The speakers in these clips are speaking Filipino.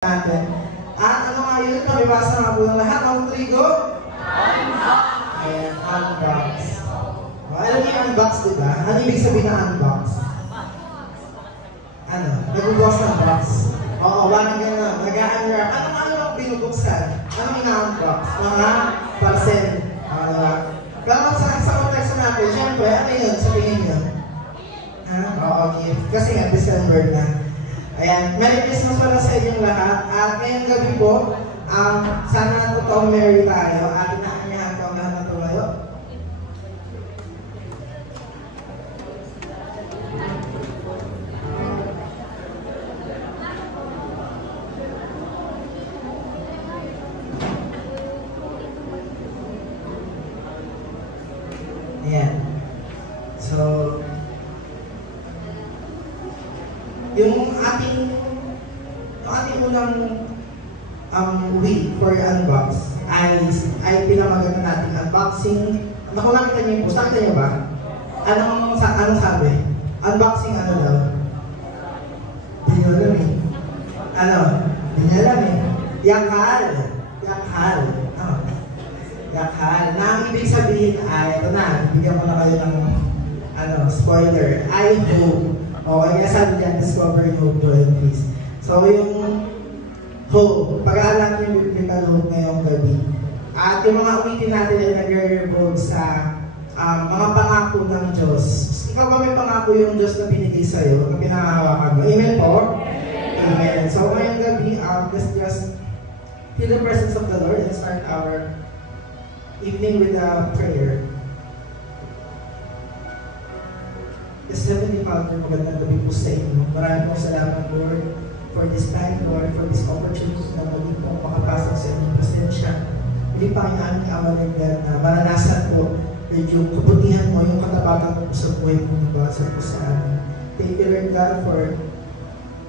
natin. At ano nga yun, mabibasa nga po ng lahat ng trigo? Unbox! Ayan, unbox. Alam niyo yung unbox, diba? Ano ibig sabihin ng unbox? Ano? Nagbubukas ng box. Oo, parang gano'n. Nag-unwrap. Ano ang binubuksan? Anong ina-unbox? Mga parcel. Diba? Pero sa konteksto natin, syempre, ano yun? Sabihin yun? Oo, gift. Kasi nga, December na. Ayan, Merry Christmas pala sa inyong lahat. At ngayong gabi po, sana totoong Merry tayo at inaanyahan ko ang lahat na tumayo. Ayan. So, yung ating unang way for unbox ay pinamagana natin unboxing. Naku, nakita niyo yung post. Nakita niyo ba? Anong sabi? Unboxing ano daw? Hindi niyo alam eh. Ano? Hindi niyo alam eh. Yakal. Yakal. Na ang ibig sabihin ay, ito na, bigyan ko na kayo ng spoiler. I hope. Okay, kaya sabi dyan, discover hope, joy, and peace. So, yung hope, pag-aalam yung biblical hope ngayong gabi. At yung mga ulitin natin ay nag-revolve sa mga pangako ng Diyos. Ikaw ba may pangako yung Diyos na binigay sa'yo, na pinangahawakan mo? Amen po? Amen. So, ngayong gabi, let's just feel the presence of the Lord and start our evening with a prayer. Yes, Heavenly Father, magandang gabi po sa inyo. Maraming pong salamat, Lord, for this time, Lord, for this opportunity na maging pong makapasok sa inyong presensya. Hindi pa kinaaming awalan na maranasan po yung kabutihan mo, yung katapatan mo sa buhay mo, nabasa po sa amin. Thank you, Lord God, for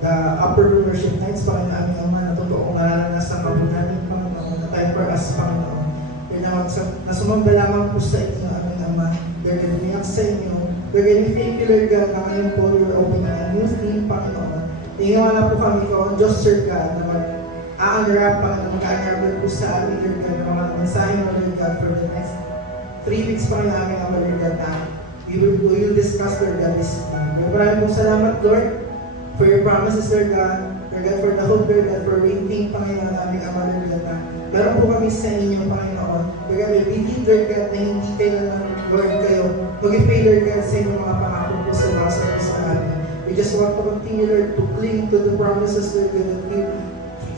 the upper rulership nights, Panginoon, Ama, na totoong naranasan ka po namin, Panginoon, na time for us, Panginoon. Kaya na sumamba lamang po sa inyo, aming Ama, Lord, umiyak sa inyo. We're going to thank you, Lord God, na ngayon po you're opening a new theme, Panginoon. Tingnan na po kami ko, Diyos, Sir God, na mag-a-unwrap, Panginoon, mag-a-unwrap po sa amin, Lord God, ng mga mensahe mo, Lord God, for the next 3 weeks, Panginoon, aming Ama, Lord God, na we will discuss, Lord God, this theme. Maraming pong salamat, Lord, for your promises, Lord God, for the hope, Lord God, for waiting, Panginoon, aming Ama, Lord God, na meron po kami sa inyo, Panginoon. Lord God, we believe, Lord God, na hindi kayo lang, Lord, kayo mag-pay, Lord God, sa inyong mga pangako po sa basa po sa amin. We just want to continue, Lord, to cling to the promises, Lord God, that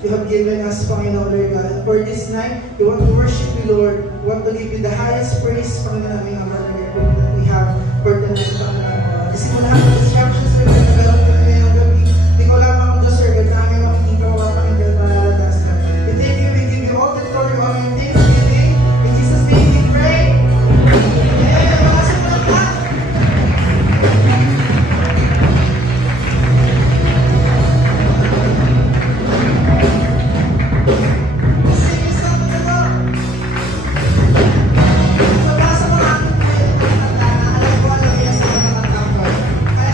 you have given us, Panginoon, Lord God. And for this night, we want to worship you, Lord. We want to give you the highest praise, Panginoon, aming Ama, Lord God, that we have for the night, Panginoon. Kasi mo lahat ng distractions, Lord God, na meron kami ngayong gabi. Hindi ko lamang ang Diyos, Lord God, na aming makikita mga Panginoon, malalatas na. We thank you, we give you all the glory, honor, and thanksgiving. In Jesus' name we pray. Kaya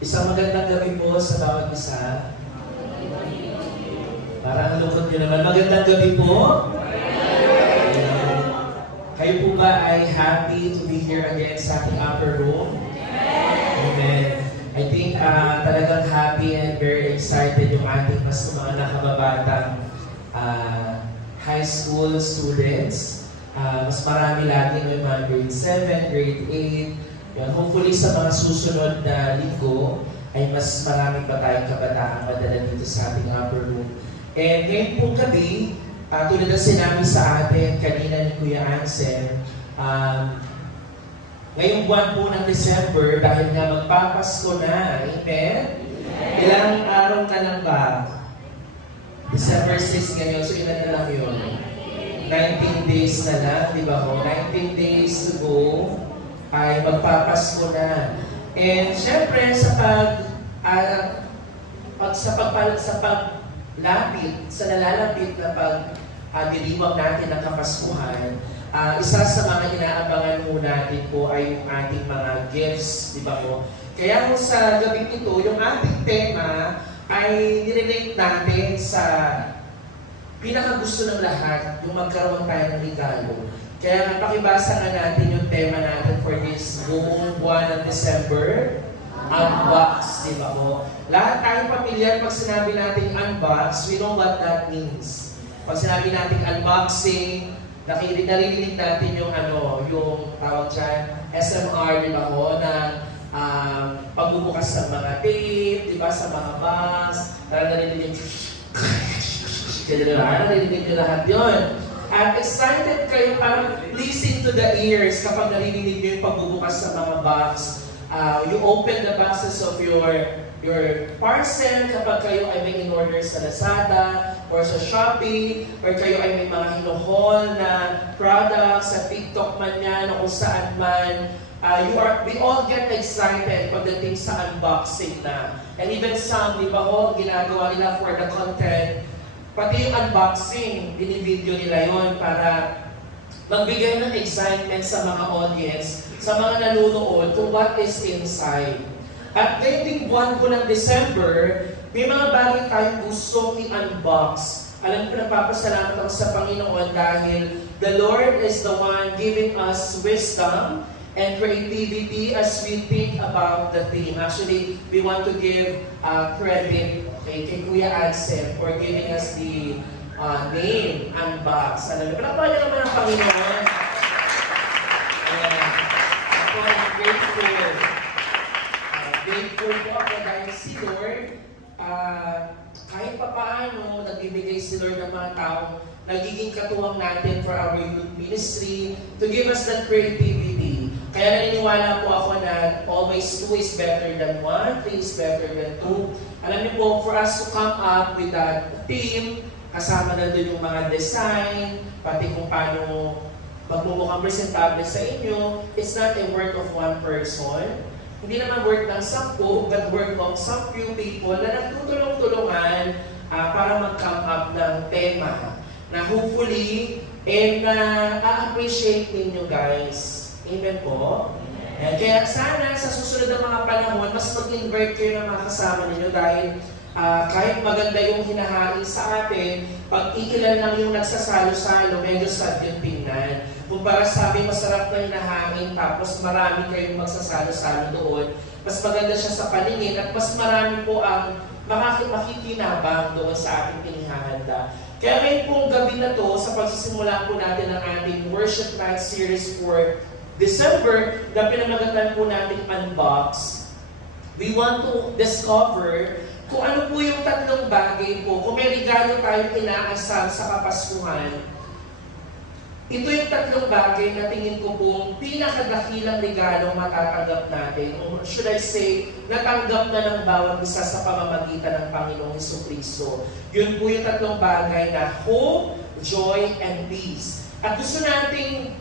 Isang magandang gabi po sa bawat isa. Parang lungkot nyo naman. Magandang gabi po. Ayan. Kayo po ba ay happy to be here again sa ating upper room? Amen. I think talagang happy and very excited yung ating mga nakababatang high school students. Mas marami lagi ng mga grade 7, grade 8. Yan, hopefully sa mga susunod na linggo ay mas marami pa tayong kabataan madala dito sa ating upper room. And ngayon pong gabi, tulad na sinabi sa atin kanina ni Kuya Ansel, ngayong buwan po ng December, dahil nga magpapasko na, amen? Ilang araw na lang ba? December 6 ngayon, so ilan na lang yun? 19 days na lang, di ba ho? 19 days to go ay magpapasko na. And syempre sa nalalapit na pagdiriwang natin ng Kapaskuhan, isa sa mga inaabangan mo natin po ay yung ating mga gifts, di ba po? Kaya kung sa gabi ito, yung ating tema ay nirelate natin sa pinakagusto ng lahat, yung magkaroon tayo ng regalo. Kaya pakibasa nga natin yung tema natin for this buong buwan ng December, unbox, di ba po? Lahat tayong pamilyar pag sinabi natin unbox, we know what that means. Pag sinabi natin unboxing, naririnig natin yung yung tawag dyan, SMR, di ba po, na pagbubukas ng mga tape, di ba, sa mga box, narinig nyo lahat yun. At excited kayo, parang listen to the ears kapag narinig nyo yung pagbubukas sa mga box. You open the boxes of your parcel kapag kayo ay may in-order sa Lazada or sa Shopee, or kayo ay may mga hinuhol na products sa TikTok man yan o kung saan man. We all get excited pagdating sa unboxing na. And even some, di ba ho, ginagawa nila for the content. Pati yung unboxing, binivideo nila yon para magbigay ng excitement sa mga audience, sa mga nanonood kung what is inside. At ngayong buwan po ng December, may mga bagay tayong gustong i-unbox. Alam ko, nagpapasalamat ako sa Panginoon dahil the Lord is the one giving us wisdom and creativity as we think about the theme. Actually, we want to give credit kay Kuya Ansel for giving us the name, Unbox. Alam niyo, palakpakan niyo naman ang Panginoon. Ako ay grateful. Grateful po ako dahil si Lord, kahit pa paano, nagbibigay si Lord ng mga taong nagiging katuwang natin for our youth ministry to give us that creativity. Kaya naniniwala po ako na always 2 is better than 1, 3 is better than 2. Alam niyo po, for us to come up with that team, kasama na doon yung mga design, pati kung paano magmumukhang presentable sa inyo, it's not a work of one person. Hindi naman work ng 10, but work of some few people na nagtutulong-tulungan para mag-come up ng tema na hopefully and a-appreciate ninyo guys. Amen po? Kaya sana sa susunod ng mga panahon, mas mag-invite kayo ng mga kasama ninyo dahil kahit maganda yung hinahain sa atin, pag ikilan lang yung nagsasalo-salo, medyo sad yung tingnan. Kung para sa amin, masarap na hinahain, tapos marami kayong magsasalo-salo doon, mas maganda siya sa paningin at mas marami po ang makikinabang doon sa ating pinihahanda. Kaya ngayon pong gabi na to, sa pagsisimula po natin ng ating Worship Night Series for December, na pinamagatan po natin Unbox, we want to discover kung ano po yung 3 bagay po. Kung may regalo tayong inaasam sa Kapaskuhan, ito yung 3 bagay na tingin ko pong pinakadakilang regalong matatanggap natin. Or should I say, natanggap na ng bawat isa sa pamamagitan ng Panginoong Jesucristo. Yun po yung 3 bagay na hope, joy, and peace. At gusto nating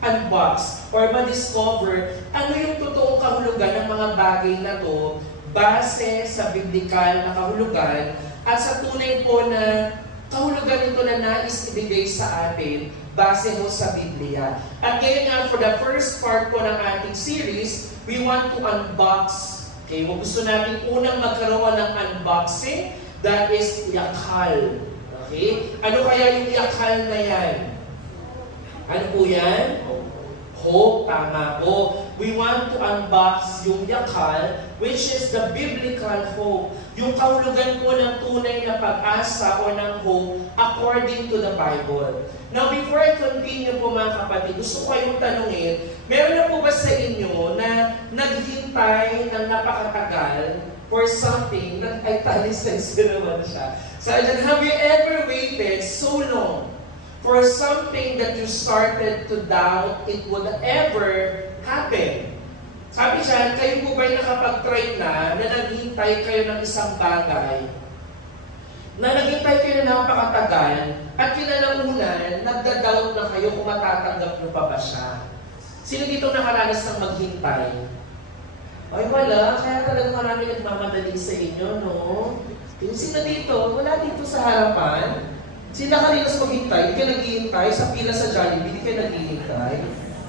unbox or ma-discover ano yung totoong kahulugan ng mga bagay na to base sa biblikal na kahulugan at sa tunay po na kahulugan nito na nais ibigay sa atin base ho sa Biblia. At ngayon nga, for the first part po ng ating series, we want to unbox Okay, gusto natin unang magkaroon ng unboxing, that is yakal. Okay? Ano kaya yung yakal na yan? Ano po yan? Hope, tama po. We want to unbox yung yakal, which is the biblical hope. Yung kahulugan po ng tunay na pag-asa o ng hope according to the Bible. Now, before I continue po mga kapatid, gusto ko kayong tanungin, meron na po ba sa inyo na naghintay ng napakatagal for something na ay talisens ko naman siya? So, have you ever waited so long for something that you started to doubt it would ever happen? Sabi siya, kayo po ba'y nakapag-try na naghintay kayo ng isang bagay, na naghintay kayo na napakatagal, at kinalaunan, nagda-doubt na kayo kung matatanggap nyo pa ba siya? Sino dito nakaranas ng maghintay? Ay wala, kaya talagang marami nagmamadali sa inyo, no? Yung sino dito, wala dito sa harapan. Sino nakarinas maghintay, hindi ka naghihintay sa pila sa Jollibee, hindi ka naghihintay.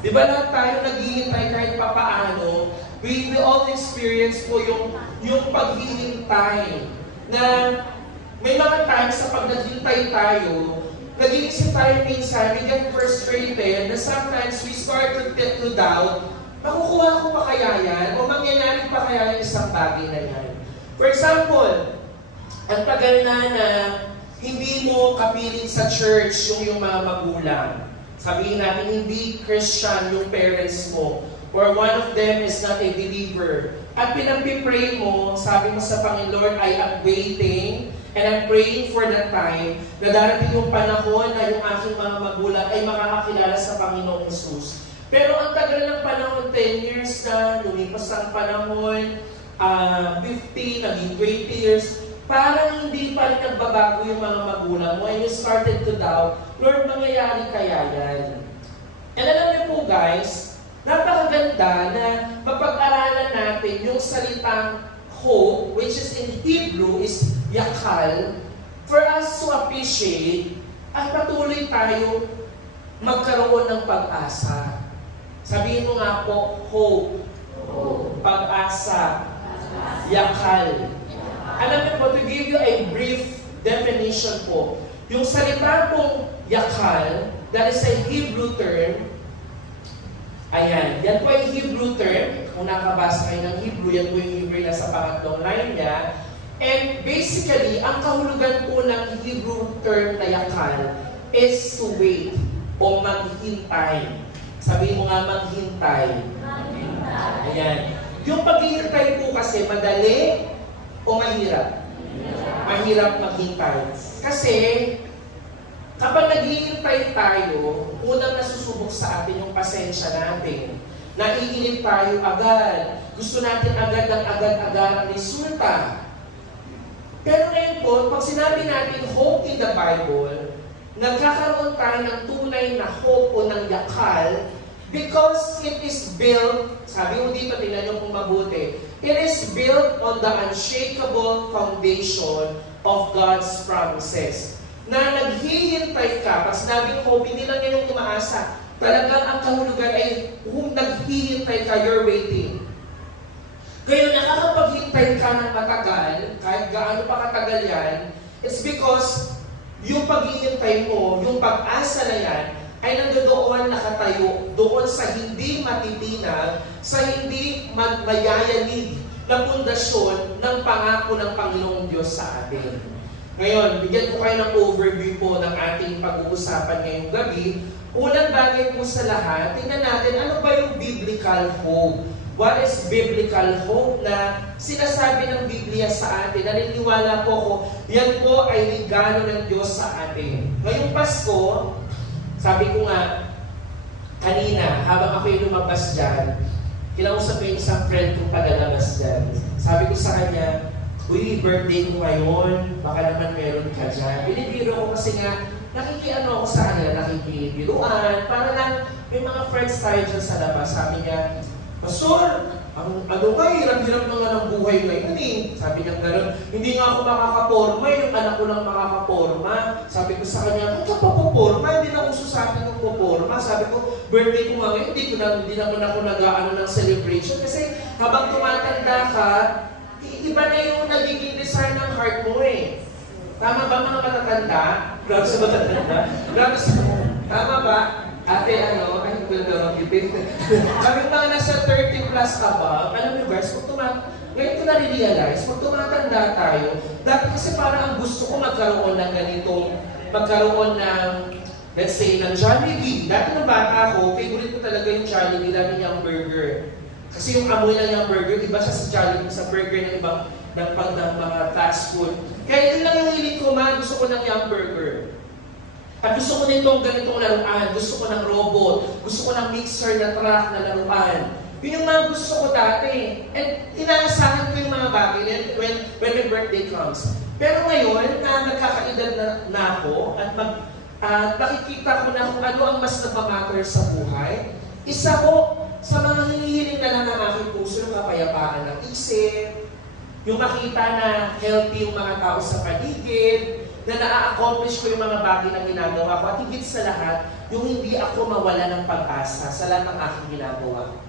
Di ba lahat tayo naghihintay kahit papaano? We all experience po yung paghihintay na may mga times sa pag naghintay tayo, nag-iisip tayo minsan, we get frustrated, na sometimes we start to doubt, makukuha ko pa kaya yan? O mangyayari pa kaya yung isang bagay na yan? For example, ang tagal na hindi mo kapiling sa church yung mga magulang. Sabihin natin, hindi Christian yung parents mo, or one of them is not a believer. At pinagpipray mo, sabi mo sa Panginoon, I am waiting, and I'm praying for that time na darating yung panahon na yung aking mga magulang ay makakakilala sa Panginoong Jesus. Pero ang tagal ng panahon, 10 years na, lumipas ang panahon, 50, naging 20 years, parang hindi pa rin nagbabago yung mga magulang mo, and you started to doubt, Lord, mangyayari kaya yan? And alam niyo po guys, napakaganda na mapag-aralan natin yung salitang hope, which is in Hebrew is yakal, for us to appreciate at patuloy tayo magkaroon ng pag-asa. Sabihin mo nga po, hope, pag-asa, yakal. Alam niyo po, to give you a brief definition po, yung salita pong yakal, that is a Hebrew term. Ayan, yan po ay Hebrew term. Kung nakabasa kayo ng Hebrew, yan po yung Hebrew na sa pangatlong line niya. And basically, ang kahulugan po ng Hebrew term na yakal is to wait o maghintay. Sabihin mo nga, maghintay. Ayan. Yung paghihintay po kasi, madali o mahirap? Mahirap maghintay. Kasi, kapag naghihintay tayo, unang nasusubok sa atin yung pasensya natin. Naiinip tayo agad. Gusto natin agad ang resulta. Pero ngayon po, pag sinabi natin hope in the Bible, nagkakaroon tayo ng tunay na hope o ng yakal because it is built, sabi mo dito, tingnan nyo kung mabuti, it is built on the unshakable foundation of God's promises. Na naghihintay ka, pag sinabing hope, hindi lang yan yung umaasa. Talagang ang kahulugan ay kung naghihintay ka, you're waiting. Kaya nakakapaghintay ka ng matagal, kahit gaano pa katagal yan, it's because yung paghihintay mo, yung pag-asa na yan, ay nandoon nakatayo doon sa hindi matitinag, sa hindi mayayanig na pundasyon ng pangako ng Panginoong Diyos sa atin. Ngayon, bigyan ko kayo ng overview po ng ating pag-uusapan ngayong gabi. Unang bagay po sa lahat, tingnan natin ano ba yung biblical hope. What is biblical hope na sinasabi ng Biblia sa atin? Naniniwala po ko, yan po ay regalo ng Diyos sa atin. Ngayong Pasko, sabi ko nga, kanina, habang ako'y lumabas dyan, kinausap ko yung isang friend kong tagalabas dyan. Sabi ko sa kanya, uy, birthday ko ngayon, baka naman meron ka dyan. Binibiro ko kasi nga, nakikiano ako sa kanila, nakikibiruan, para lang may mga friends tayo dyan sa labas. Sabi niya, Pastor, ang ano nga, hirap-hirap na nga ng buhay ngayon eh. Sabi niya gano'n, hindi nga ako makakaporma, yung anak ko lang makakaporma. Sabi ko sa kanya, kung ka papoporma, hindi na uso sa akin yung poporma. Sabi ko, birthday ko nga ngayon, hindi naman ako nag-ano ng celebration. Kasi habang tumatanda ka, iba na yung nagiging design ng heart mo eh. Tama ba mga matatanda? Grabe sa matatanda? Grabe sa... Tama ba? Ate, ano, ay, ganda ng ipin. Kami mga nasa 30 plus ka ba, alam mo guys, ngayon ko na-realize, pag tumatanda tayo, dati kasi parang ang gusto ko magkaroon ng ganitong, magkaroon ng, let's say, ng Jollibee. Dati ng bata ako, favorite ko talaga yung Jollibee, dami niyang burger. Kasi yung amoy lang yung burger, iba siya sa Jollibee, sa burger ng ibang, ng mga fast food. Kaya yun lang yung hilig ko, gusto ko ng yung burger. At gusto ko nitong ganitong laruan, gusto ko ng robot, gusto ko ng mixer na truck na laruan. Yun yung mga gusto ko dati. And inaasahan ko yung mga bagay when my birthday comes. Pero ngayon, na nagkakaedad na ako at nakikita ko na kung ano ang mas nagmamatter sa buhay, isa ko sa mga hinihiling na lang ng aking puso ng kapayapaan ng isip, yung makita na healthy yung mga tao sa paligid, na na-accomplish ko yung mga bagay na ginagawa ko, at higit sa lahat, yung hindi ako mawala ng pag-asa sa lahat ng aking ginagawa.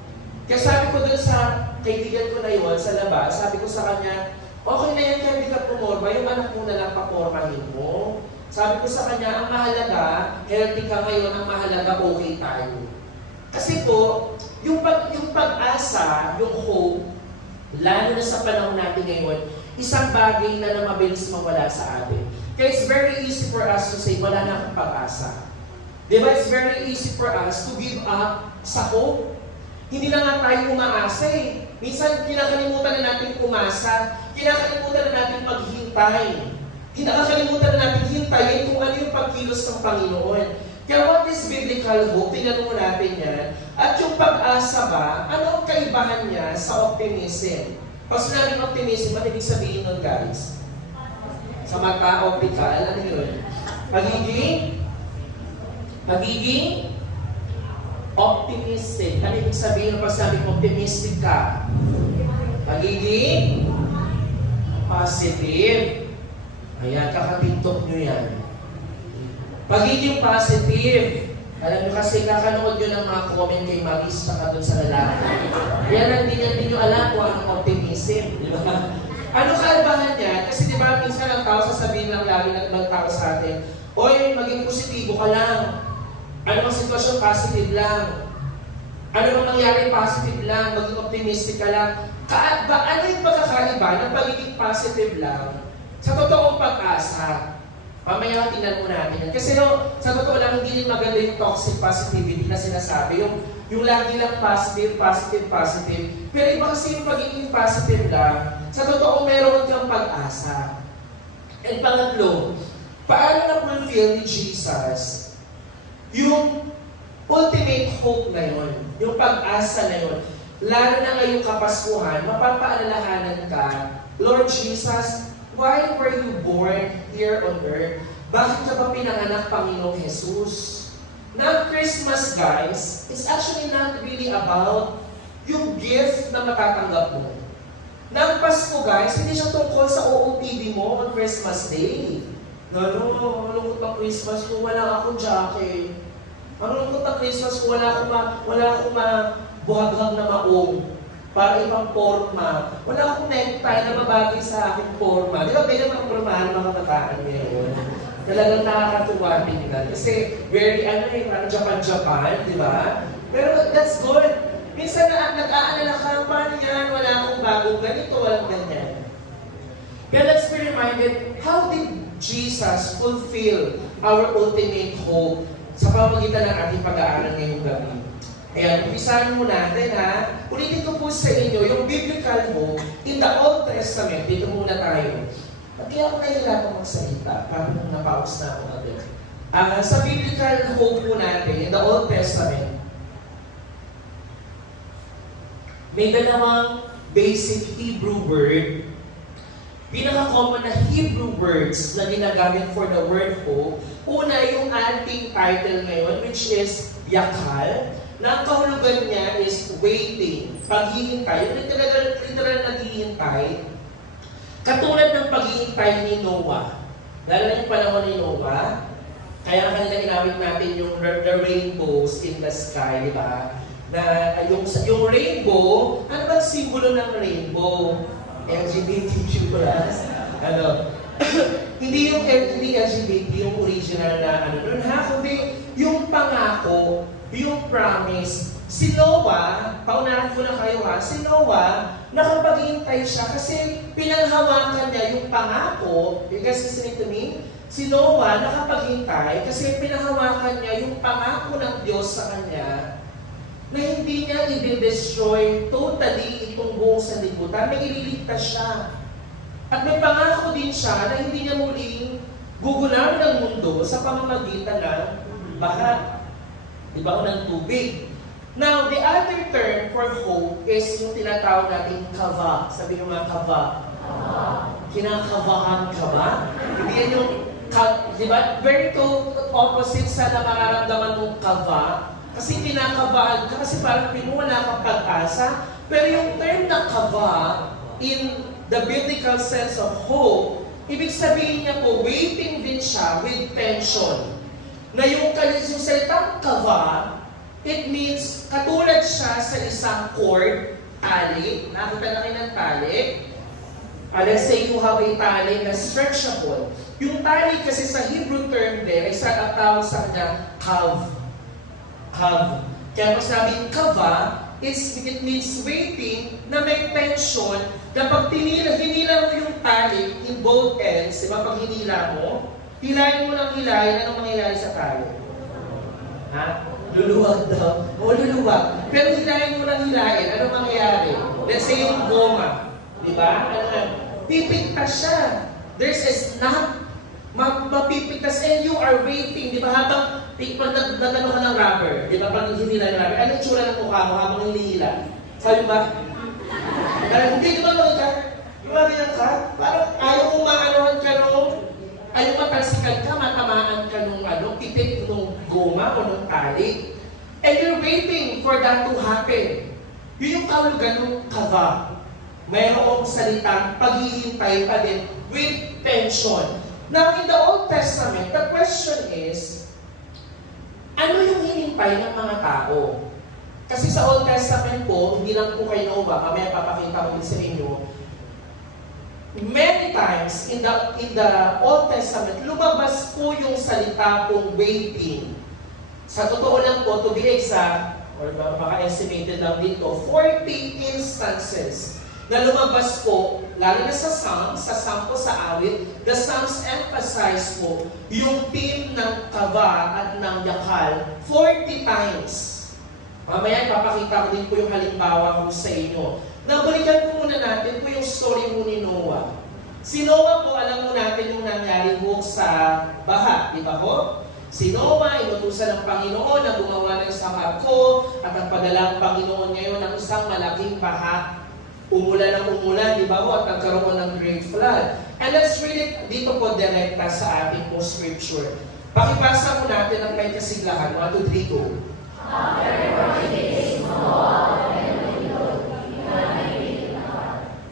Kaya sabi ko dun sa kaibigan ko na yun, sa labas, sabi ko sa kanya, okay na yan, kaya hindi ka pumorma, yung anak mo na lang papormahin mo. Sabi ko sa kanya, ang mahalaga, healthy ka ngayon, ang mahalaga, okay tayo. Kasi po, yung pag-asa, yung hope, lalo na sa panahon natin ngayon, isang bagay na mabilis mawala sa atin. Kaya it's very easy for us to say, wala na akong pag-asa. Diba? It's very easy for us to give up sa hope. Hindi na nga tayo umaasa eh. Minsan, kinakalimutan na natin umasa. Kinakalimutan na natin maghintay. Kinakalimutan na natin hintayin kung ano yung pagkilos ng Panginoon. Kaya what is biblical hope? Tingnan mo natin yan. At yung pag-asa ba, ano ang kaibahan niya sa optimism? Pag sinabing optimism, ano ibig sabihin nun, guys? Sa mata, optical, ano yun? Pagiging optimistic. Ano ibig sabihin pag sabing optimistic ka? Pagiging positive. Ayan, kakatiktok nyo yan. Pagiging positive. Alam nyo kasi kakanood nyo ng mga comment kay Maris saka doon sa lalaki. Yan, hindi nyo alam kung anong optimism. Di ba? Ano kaibahan niya? Kasi di ba minsan ang tao sasabihin lang lagi ng ibang tao sa atin, oy, maging positibo ka lang. Ano mang sitwasyon, positive lang. Ano mang nangyari, positive lang. Maging optimistic ka lang. Ano yung pagkakaiba ng pagiging positive lang sa totoong pag-asa? Mamaya tingnan mo natin yan. Kasi sa totoo lang, hindi rin maganda yung toxic positivity na sinasabi. Yung lagi lang positive. Pero iba kasi yung pagiging positive lang, sa totoo meron kang pag-asa. And pangatlo, paano na-fulfill ni Jesus yung ultimate hope na yun, yung pag-asa na yun. Lalo na ngayong Kapaskuhan, mapapaalalahanan ka, Lord Jesus, why were you born here on earth? Bakit ka ba pinanganak, Panginoong Jesus? Now, Christmas, guys, it's actually not really about yung gift na matatanggap mo. Nang Pasko, guys, hindi siya tungkol sa OOTD mo on Christmas Day. Malungkot ng Christmas ko, wala akong jacket. Malungkot ng Christmas ko, wala akong buhaghag na maong para ibang forma. Wala akong necktie na mabagay sa aking forma. Di ba, ganyan mga formahan mga kataan ngayon? Talagang nakakatuwa tingnan. Kasi very, parang Japan, di ba? Pero that's good. Minsan nag-aalala ka, paano yan? Wala akong bagong ganito, walang ganyan. Kaya let's be reminded, how did Jesus fulfill our ultimate hope sa pamamagitan ng ating pag-aaral ngayong gabi? Ayan, umpisahan mo natin ha. Ulitin ko po sa inyo, yung biblical hope in the Old Testament, dito muna tayo. At kaya ako nahihirapan magsalita, parang napaus na ako agad. Sa biblical hope po natin, in the Old Testament, may dalawang basic Hebrew word. Pinaka-common na Hebrew words na ginagamit for the word hope. Una, yung ating title ngayon, which is Yakal, na ang kahulugan niya is waiting. paghihintay, yung literal naghihintay, katulad ng paghihintay ni Noah. Lalo na yung panahon ni Noah, kaya kanina inawit natin yung the rainbows in the sky, di ba? Na yung rainbow, ano ba simbolo ng rainbow? LGBTQ+. Ano? hindi LGBT yung original na ano doon ha, kundi yung pangako, yung promise. Si Noah, paunahan ko na kayo ha, si Noah, nakapaghintay siya kasi pinanghawakan niya yung pangako. You guys listening to me? Si Noah nakapaghintay kasi pinanghawakan niya yung pangako ng Diyos sa kanya na hindi niya i-destroy totally itong buong sanlibutan, may ililigtas siya. At may pangako din siya na hindi niya muling gugulamin ang mundo sa pamamagitan ng baha. Di ba? O ng tubig. Now, the other term for hope is yung tinatawag natin kava. Sabi ng mga kava. Kinakavahan ka ba? Hindi yan yung, di ba? Very opposite sa na mararamdaman mong kava. Kasi kinakabahan ka, kasi parang wala kang pag-asa. Pero yung term na kava, in the biblical sense of hope, ibig sabihin niya po, waiting din siya with tension. Na yung salitang kava, it means katulad siya sa isang cord, tali. Nakita na kayo ng tali. Let's say you have a tali na stretchable. Yung tali kasi sa Hebrew term din, ay sa tawag sa kanya, kav. Kaya pag sabing kava, it means waiting na may tension na pag hinila mo yung tali in both ends, diba? Pag hinila mo, hilahin mo ng hilahin, anong mangyayari sa tali? Ha? Luluwag daw. O luluwag. Pero hilahin mo ng hilahin, anong mangyayari? Let's say yung goma. Diba? Pipigtas siya. There's a snap. Mapipigtas and you are waiting. Diba? Habang pag nagano ka ng rubber, diba? Pag hinila ng rubber, anong tsura ng mukha mo habang hinihila? Sabi ba? Hindi diba magiging ka? Parang ayaw mo maanohan ka nung, ayaw matalsikan ka, matamaan ka nung pitik nung goma o nung tali. And you're waiting for that to happen. Yun yung kahulugan ng kava. Mayroong salitang paghihintay pa din with tension. Now, in the Old Testament, the question is, ano yung hinintay ng mga tao? Kasi sa Old Testament po, hindi lang po kay Noah, mamaya papakita ko din sa inyo, many times in the Old Testament, lumabas po yung salita pong waiting. Sa totoo lang po, to be exact, or baka estimated lang dito, 40 instances na lumabas po, lalo na sa Psalm po sa awit, the Psalms emphasize po yung theme ng kava at ng yakal 40 times. Mamaya ipapakita ko din po yung halimbawa ko sa inyo. Nabalikan po muna natin po yung story mo ni Noah. Si Noah po, alam mo natin yung nangyari po sa baha, di ba ho? Si Noah, inutusan ng Panginoon na gumawa ng isang arko at nagpadala ang Panginoon ngayon ng isang malaking baha. Umulan ng umulan, di ba ho? At nagkaroon ng great flood. And let's read it dito po direkta sa ating po scripture. Pakibasa mo natin ang may kasiglahan. 1, 2, 3, go.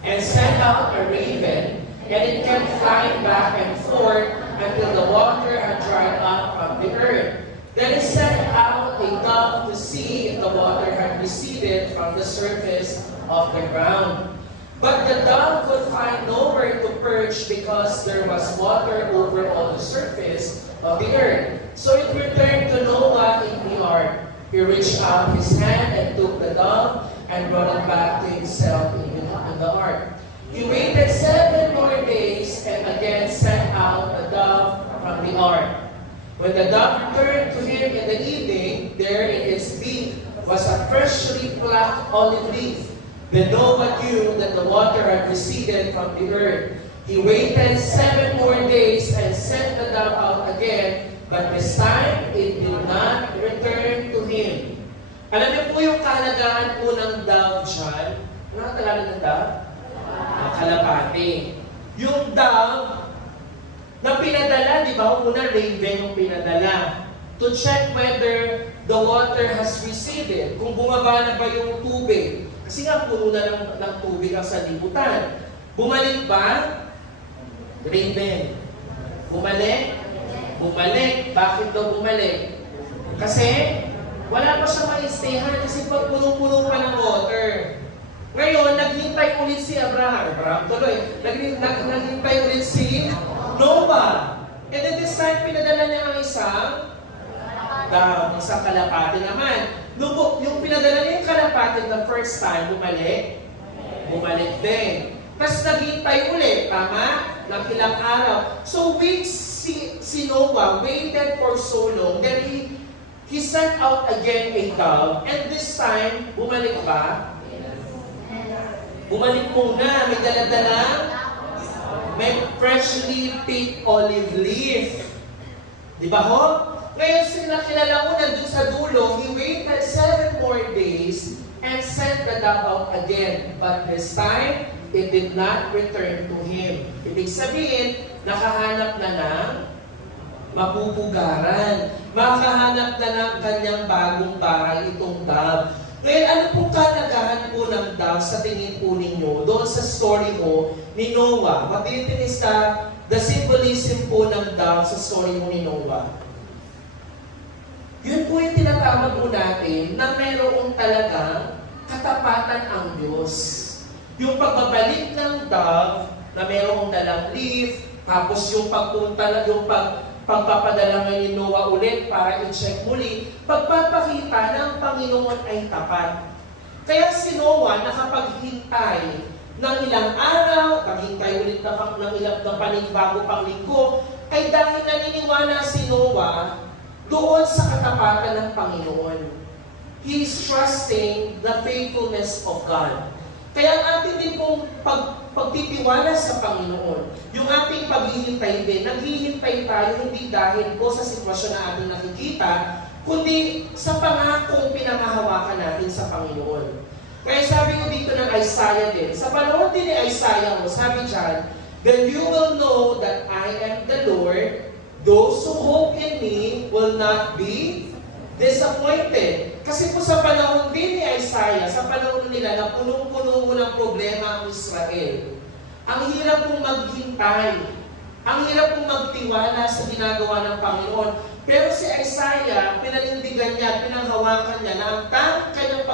And sent out a raven, and it kept flying back and forth until the water had dried up from the earth. Then it sent out a dove to see if the water had receded from the surface of the ground. But the dove could find nowhere to perch because there was water over all the surface of the earth. So it returned to Noah in the ark. He reached out his hand and took the dove and brought it back to himself in the ark. He waited 7 more days and again sent out a dove from the ark. When the dove returned to him in the evening, there in its beak was a freshly plucked olive leaf. Then Noah knew that the water had receded from the earth. He waited 7 more days and sent the dove out again, but this time it did not return to him. Alam niyo po yung kahalagaan po ng dove dyan? Ano ang talaga ng dove? Kalapati. Yung dove na pinadala, di ba? Una, raven yung pinadala. To check whether the water has receded. Kung bumaba na ba yung tubig. Kasi nga, puno na ng tubig ang sanlibutan. Bumalik ba? Raven. Bumalik? Bumalik. Bakit daw bumalik? Kasi, wala pa siya ma-stayhan kasi pag puno-puno pa ng water. Ngayon, naghintay ulit si Abraham tuloy. Naghintay ulit si Noah. And then this time, pinadala niya ang isang kalapati naman. Yung pinadala niya yung kalapati the first time, bumalik din. Tapos naghintay ulit, tama? Ng ilang araw. So, si Noah waited for so long, then he sent out again a dove, and this time, bumalik ba? Bumalik muna, may dala-dala, may freshly picked olive leaf. Di ba ho? Ngayon sila kilala mo nandun sa dulo, he waited 7 more days and sent the dove out again. But this time, it did not return to him. Ibig sabihin, nakahanap na ng mapupugaran. Makahanap na ng kanyang bagong bahay itong dove. Ngayon, ano pong kalagahan po ng dove sa tingin po ninyo doon sa story mo ni Noah? What do you think is the symbolism po ng dove sa story mo ni Noah? Yun po yung tinatawag po natin na mayroong talagang katapatan ang Diyos. Yung pagbabalik ng dove na mayroong dalang leaf, tapos yung pagpunta, pagpapadala ni Noah ulit para i-check muli, pagpapakita ng Panginoon ay tapat. Kaya si Noah nakapaghintay ng ilang araw, paghintay ulit ng ilang bago pang linggo, ay dahil naniniwala si Noah doon sa katapatan ng Panginoon. He is trusting the faithfulness of God. Kaya ang ating din pong pagtitiwala sa Panginoon, yung ating paghihintay din, naghihintay tayo hindi dahil po sa sitwasyon na ating nakikita, kundi sa pangakong pinangahawakan natin sa Panginoon. Kaya sabi ko dito ng Isaiah din, sa panahon din ni Isaiah mo, sabi dyan, then you will know that I am the Lord, those who hope in me will not be disappointed. Kasi po sa panahon din ni Isaiah, sa panahon nila na punong-puno ng problema ang Israel, ang hirap pong maghintay, ang hirap pong magtiwala sa ginagawa ng Panginoon. Pero si Isaiah, pinanindigan niya, pinanghawakan niya na ang kanyang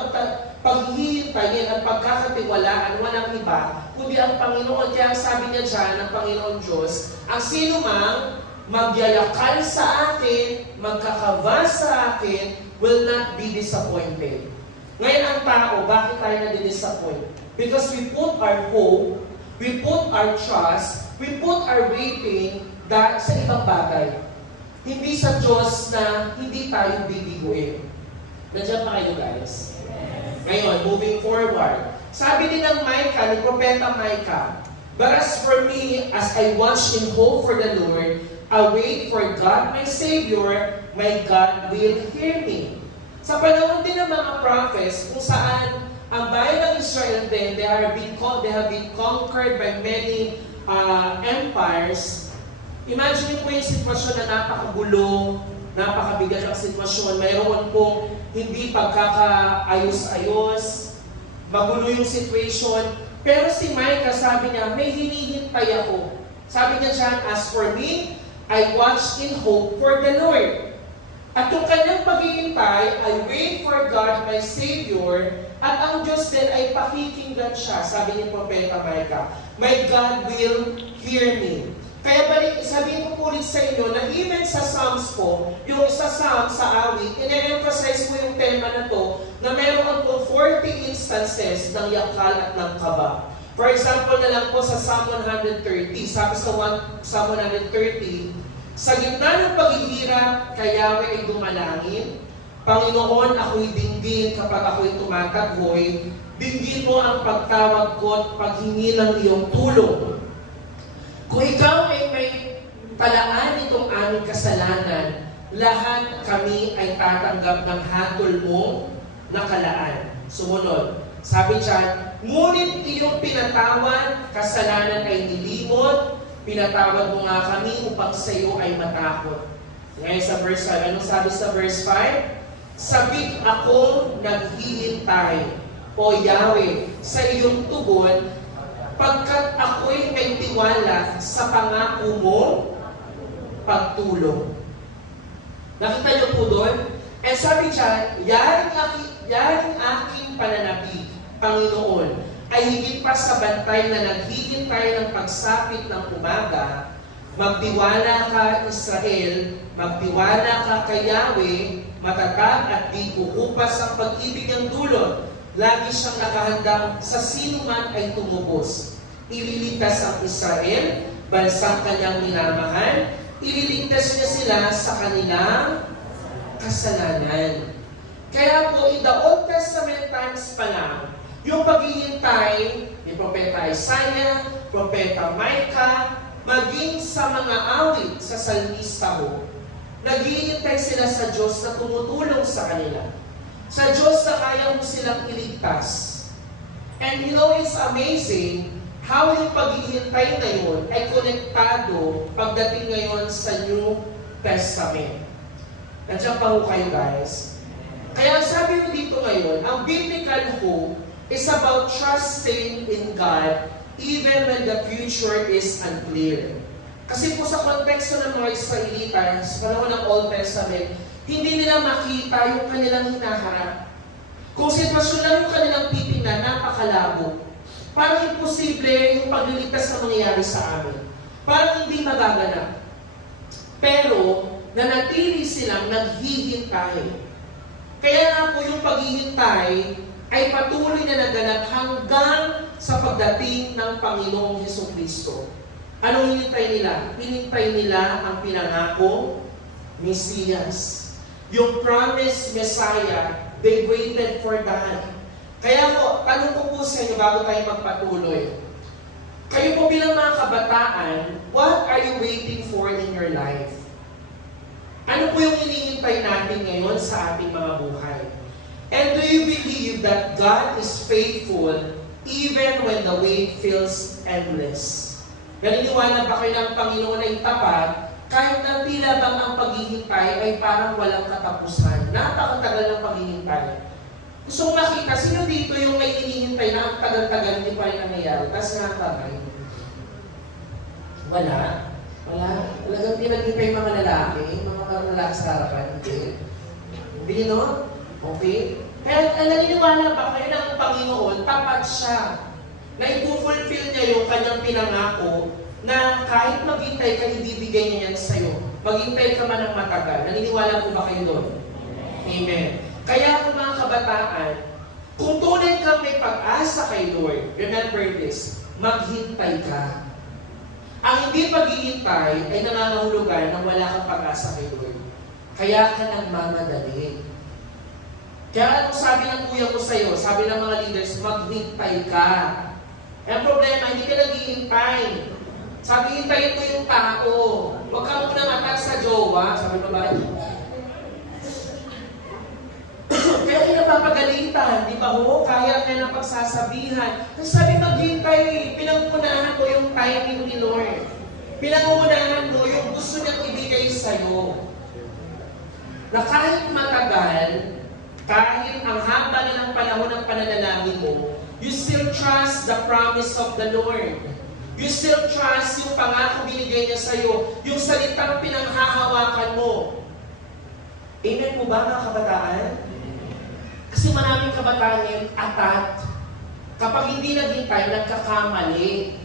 paghihintayin at pagkakatiwalaan, walang iba, kundi ang Panginoon. Kaya sabi niya dyan ng Panginoon Diyos, ang sino mang magyayakal sa akin, magkakava sa akin, will not be disappointed. Ngayon ang tao, bakit tayo na-disappoint? Because we put our hope, we put our trust, we put our waiting sa ibang bagay. Hindi sa Diyos na hindi tayo bibiguin. Nandiyan pa kayo guys? Ngayon, moving forward. Sabi din ng Micah, ni Propeta Micah, but as for me, as I watch in hope for the Lord, I wait for God, my Savior, my God will hear me. Sa panahon din ng mga prophets, kung saan ang bayan ng Israel din, they have been conquered by many empires. Imagine po yung sitwasyon na napakagulo, napakabigat ang sitwasyon. Mayroon pong hindi pagkakaayos-ayos, magulo yung situation. Pero si Micah, sabi niya, may hinihintay ako. Sabi niya dyan, as for me, I watch in hope for the Lord. At yung kanyang paghihintay, I wait for God, my Savior, at ang Diyos din ay pakikinggan siya, sabi ni Propeta Micah, my God will hear me. Kaya sabihin ko po ulit sa inyo na even sa Psalms po, yung sa Psalm, sa awit, ine-emphasize mo yung tema na to, na meron po 40 instances ng yakal at ng kaba. For example na lang po sa Psalm 130, sabi sa Psalm 130, sa gitna ng paghihirap, kay Yahweh ay dumalangin. Panginoon, ako'y dinggin kapag ako'y tumataghoy. Dinggin mo ang pagtawag ko at paghingi ng iyong tulong. Kung ikaw ay may talaan itong aming kasalanan, lahat kami ay tatanggap ng hatol mo na kalaan. Sumunod. Sabi dyan, ngunit iyong pinatawad, kasalanan ay nilimot, pinatawad mo nga kami upang sa iyo ay matakot. Ngayon sa verse 5, anong sabi sa verse 5? Sabik ako naghihintay o Yahweh, sa iyong tugon, pagkat ako'y may tiwala sa pangako mo, pagtulong. Nakita niyo po doon? And sabi dyan, yaring aking pananabik, Panginoon, ay higit pa sa bantay na naghihintay ng pagsapit ng umaga. Magtiwala ka, Israel, magtiwala ka kay Yahweh, matatag at di kukupas ang pag-ibig ng dulot. Lagi siyang nakahandang sa sino man ay tumubos. Ililigtas ang Israel, bansang kanyang minamahal, ililigtas niya sila sa kanilang kasalanan. Kaya po, in the Old Testament times pa lang, yung paghihintay ni Propeta Isaiah, Propeta Micah, maging sa mga awit sa salmista mo, naghihintay sila sa Diyos na tumutulong sa kanila. Sa Diyos na kaya mo silang iligtas. And you know, it's amazing how yung paghihintay ngayon ay konektado pagdating ngayon sa New Testament. Nandiyan pa ho kayo, guys. Kaya sabi mo dito ngayon, ang biblical hope is about trusting in God even when the future is unclear. Kasi po sa konteksto ng mga Israelita, sa panahon ng Old Testament, hindi nila makita yung kanilang hinaharap. Kung sitwasyon lang yung kanilang titingnan, napakalabo. Parang imposible yung pagliligtas na mangyayari sa amin. Parang hindi magaganap. Pero, nanatili silang naghihintay. Kaya nga po yung paghihintay ay patuloy na naganap hanggang sa pagdating ng Panginoong Hesukristo. Anong hinintay nila? Hinintay nila ang pinangako Mesiyas. Yung promised Messiah, they waited for that. Kaya po, tanong ko po sa inyo bago tayo magpatuloy. Kayo po bilang mga kabataan, what are you waiting for in your life? Ano po yung hinihintay natin ngayon sa ating mga buhay? And do you believe that God is faithful even when the way feels endless? Naniniwala ba kayo ng Panginoon ay tapat kahit na tila bang ang paghihintay ay parang walang katapusan? Napakatagal ng paghihintay. Gusto kong makita, sino dito yung may hinihintay na ang tagal-tagal hindi pa rin nangyayari? Tapos nga kamay. Wala. Wala. Talagang pinaghintay mga lalaki, mga lalaki sa harapan. Hindi, no? Okay? Kaya naniniwala ba kayo ng Panginoon, tapat siya, na i-fulfill niya yung kanyang pinangako na kahit maghintay ka, ibibigay niya yan sa'yo. Maghintay ka man ng matagal. Naniniwala po ba kayo doon? Amen. Kaya kung mga kabataan, kung tunay kang may pag-asa kay Lord, remember this, maghintay ka. Ang hindi paghihintay ay nangangahulugan na wala kang pag-asa kay Lord. Kaya ka nagmamadali. Kaya anong sabi ng kuya ko sa'yo, sabi ng mga leaders, maghintay ka. Ang problema, hindi ka naghihintay. Sabi, hintayin mo yung tao. Huwag ka muna matag sa jowa. Sabi ba ba? Kaya kinapapagalitan, di ba ho? Kaya ka ng pagsasabihan. Kasi sabi, maghintay. Pinangunahan mo yung timing ni Lord. Pinangunahan mo yung gusto niyang ibigay sa'yo. Na kahit matagal, kahit ang haba na ng panahon ng pananalangin mo, you still trust the promise of the Lord. You still trust yung pangako binigay niya sa'yo, yung salitang pinanghahawakan mo. Amen po ba mga kabataan? Kasi maraming kabataan ngayon atat. Kapag hindi naghintay, nagkakamali.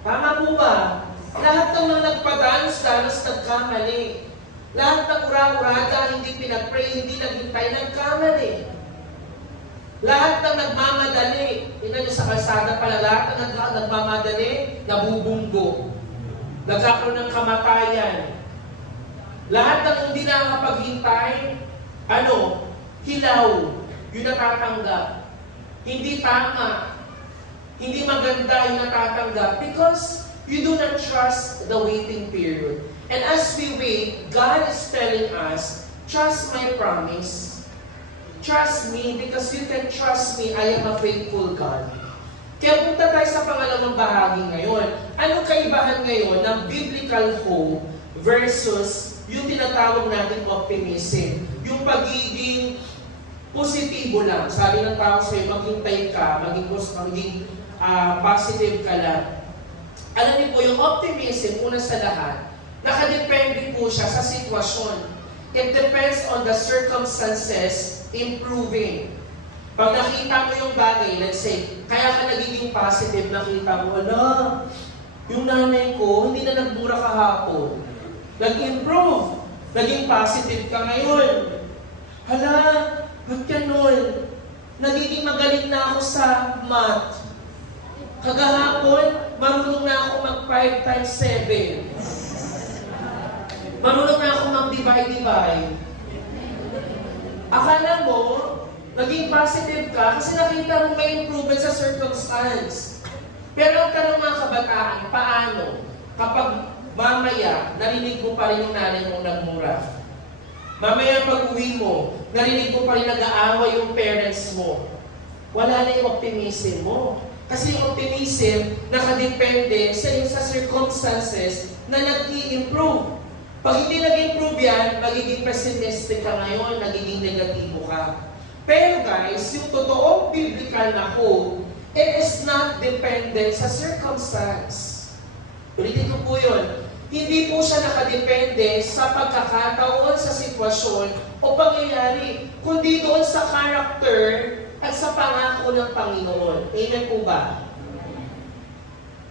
Tama po ba? Lahat ng mga nagpa-dance, dalos nagkamali. Lahat ng ura-urada, hindi pinag-pray, hindi naghintay, nagkamali. Lahat ng nagmamadali, tingnan nyo sa kalsada pala, lahat ng nagmamadali, nabubunggo. Nagkakaroon ng kamatayan. Lahat ng hindi nakakapaghintay, hilaw, yung natatanggap. Hindi tama. Hindi maganda yung natatanggap because you do not trust the waiting period. And as we wait, God is telling us, trust my promise. Trust me because you can trust me. I am a faithful God. Kaya punta tayo sa pangalawang bahagi ngayon. Anong kaibahan ngayon ng biblical hope versus yung tinatawag natin optimism? Yung pagiging positibo lang. Sabi ng tao sa'yo, maghintay ka, maging positive ka lang. Alam niyo po, yung optimism, una sa lahat, nakadepende po siya sa sitwasyon. It depends on the circumstances improving. Pag nakita mo yung bagay, let's say, kaya ka nagiging positive, nakita mo, yung nanay ko, hindi na nagmura kahapon. Nag-improve. Naging positive ka ngayon. Ba't ganun? Nagiging magaling na ako sa math. Kagahapon, marunong na ako mag 5 times 7. Marunong na ako mag-divide. Akala mo, naging positive ka kasi nakita mo may improvement sa circumstance. Pero ang tanong mga kabataan, paano? Kapag mamaya, narinig mo pa rin yung nanay mong nagmura. Mamaya pag uwi mo, narinig mo pa rin nag-aaway yung parents mo. Wala na yung optimism mo. Kasi yung optimism, nakadepende sa circumstances na nag-i-improve. Pag hindi nag-improve yan, magiging pessimistic ka ngayon, nagiging negatibo ka. Pero guys, yung totoong biblical na hope, it is not dependent sa circumstance. Ulitin ko po yun. Hindi po siya nakadepende sa pagkakataon, sa sitwasyon o pangyayari, kundi doon sa character at sa pangako ng Panginoon. Amen po ba?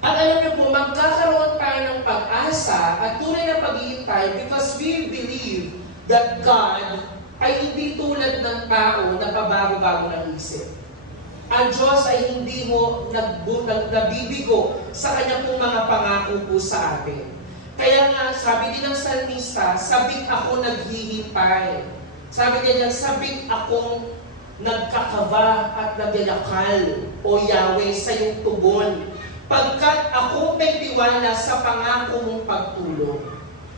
At alam niyo po, magkakaroon tayo ng pag-asa at tunay na pag-iintay because we believe that God ay hindi tulad ng tao na pabago-bago ng isip. Ang Diyos ay hindi mo nabibigo sa kanya pong mga pangako po sa atin. Kaya nga, sabi din ng salmista, sabik ako naghihintay. Sabi niya dyan, sabik akong nagkakaba at nagyayakal, O Yahweh, sa iyong tugon. Pagkat ako may tiwala sa pangako mong pagtulong.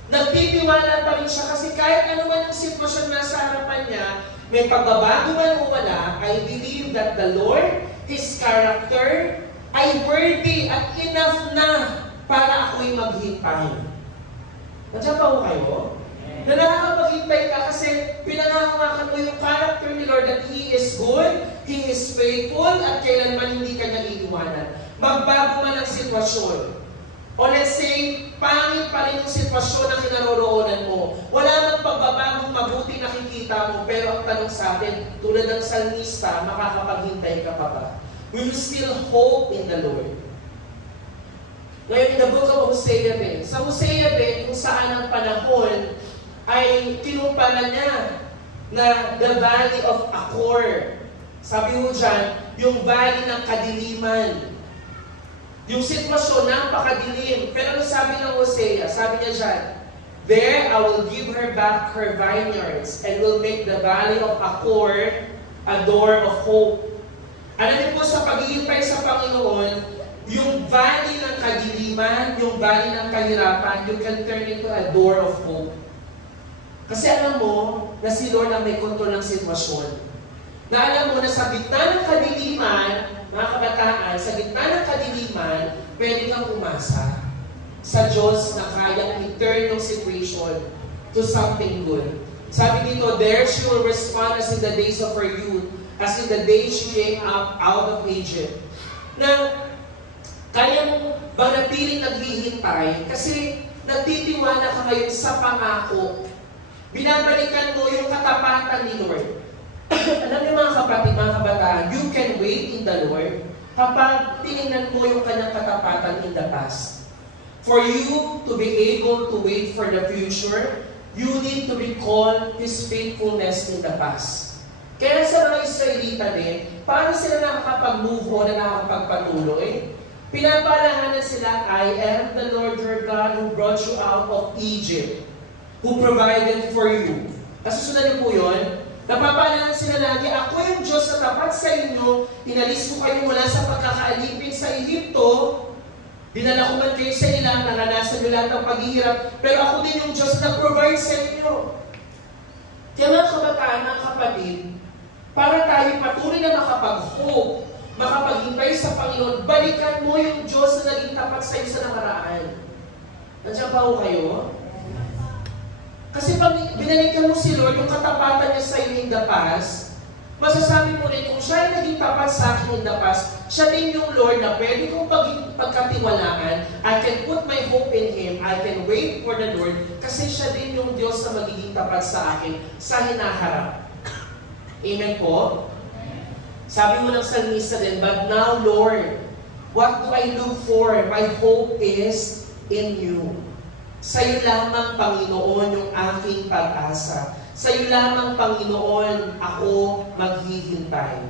Nagtitiwala pa rin siya kasi kahit ano man ang sitwasyon na sa harapan niya, may pagbabago man o wala, I believe that the Lord, His character, ay worthy at enough na para ako'y maghintay. Nandiyan pa ho kayo? Na nakakapaghintay ka kasi pinangangakan mo yung character ni Lord that He is good, He is faithful, at kailanman hindi ka niya iiwanan. Magbago man ang sitwasyon. O let's say, pangit pa rin yung sitwasyon na kinaroroonan mo. Wala nang pagbabagong mabuti nakikita mo, pero ang tanong sa atin, tulad ng salmista, makakapaghintay ka pa ba? Will you still hope in the Lord? Ngayon, in the book of Hosea din. Sa Hosea din, kung saan ang panahon ay kinumpara niya na the valley of Achor. Sabi mo dyan, yung valley ng kadiliman. Yung sitwasyon, napakadilim. Pero ano sabi ng Hosea? Sabi niya dyan, there I will give her back her vineyards and will make the valley of Achor a door of hope. Alam niyo po, sa paghihintay sa Panginoon, yung valley ng kadiliman, yung valley ng kahirapan, you can turn into a door of hope. Kasi alam mo na si Lord ang may kontrol ng sitwasyon. Na alam mo na sa gitna ng kadiliman, mga kabataan, sa gitna ng kadiliman, pwede kang umasa sa Diyos na kayang i-turn yung situation to something good. Sabi dito, there she will respond as in the days of her youth, as in the days she came up out of Egypt. Na kaya mo bang napiling naghihintay kasi nagtitiwala ka ngayon sa pangako. Binabalikan mo yung katapatan ni Lord. Alam niyo mga kapatid, mga kabataan, you can wait in the Lord kapag tinignan mo yung kanyang katapatan in the past. For you to be able to wait for the future, you need to recall His faithfulness in the past. Kaya sa mga Israelita din, paano sila nakakapag-move on na nakakapagpatuloy? Pinapalahanan sila, I am the Lord your God who brought you out of Egypt, who provided for you. Kasusunod niyo po yun, napapalahanan sila lagi, ako yung Diyos na tapat sa inyo, inalis ko kayo mula sa pagkakaalipin sa Egypto, dinala ko man kayo sa ilang, naranasan nyo lahat ng paghihirap, pero ako din yung Diyos na provide sa inyo. Kaya mga kabataan, mga kapatid, para tayo patuloy na makapag-hope, makapaghintay sa Panginoon, balikan mo yung Diyos na naging tapat sa iyo sa nakaraan. Nandiyan pa ho kayo? Kasi pag binalikan mo si Lord, yung katapatan niya sa iyo in the past, masasabi mo rin kung siya ay naging tapat sa akin in the past, siya din yung Lord na pwede kong pagkatiwalaan. I can put my hope in Him. I can wait for the Lord kasi siya din yung Diyos na magiging tapat sa akin sa hinaharap. Amen po? Sabi mo ng salmista din, but now, Lord, what do I look for? My hope is in you. Sa'yo lamang, Panginoon, yung aking pag-asa. Sa'yo lamang, Panginoon, ako maghihintay.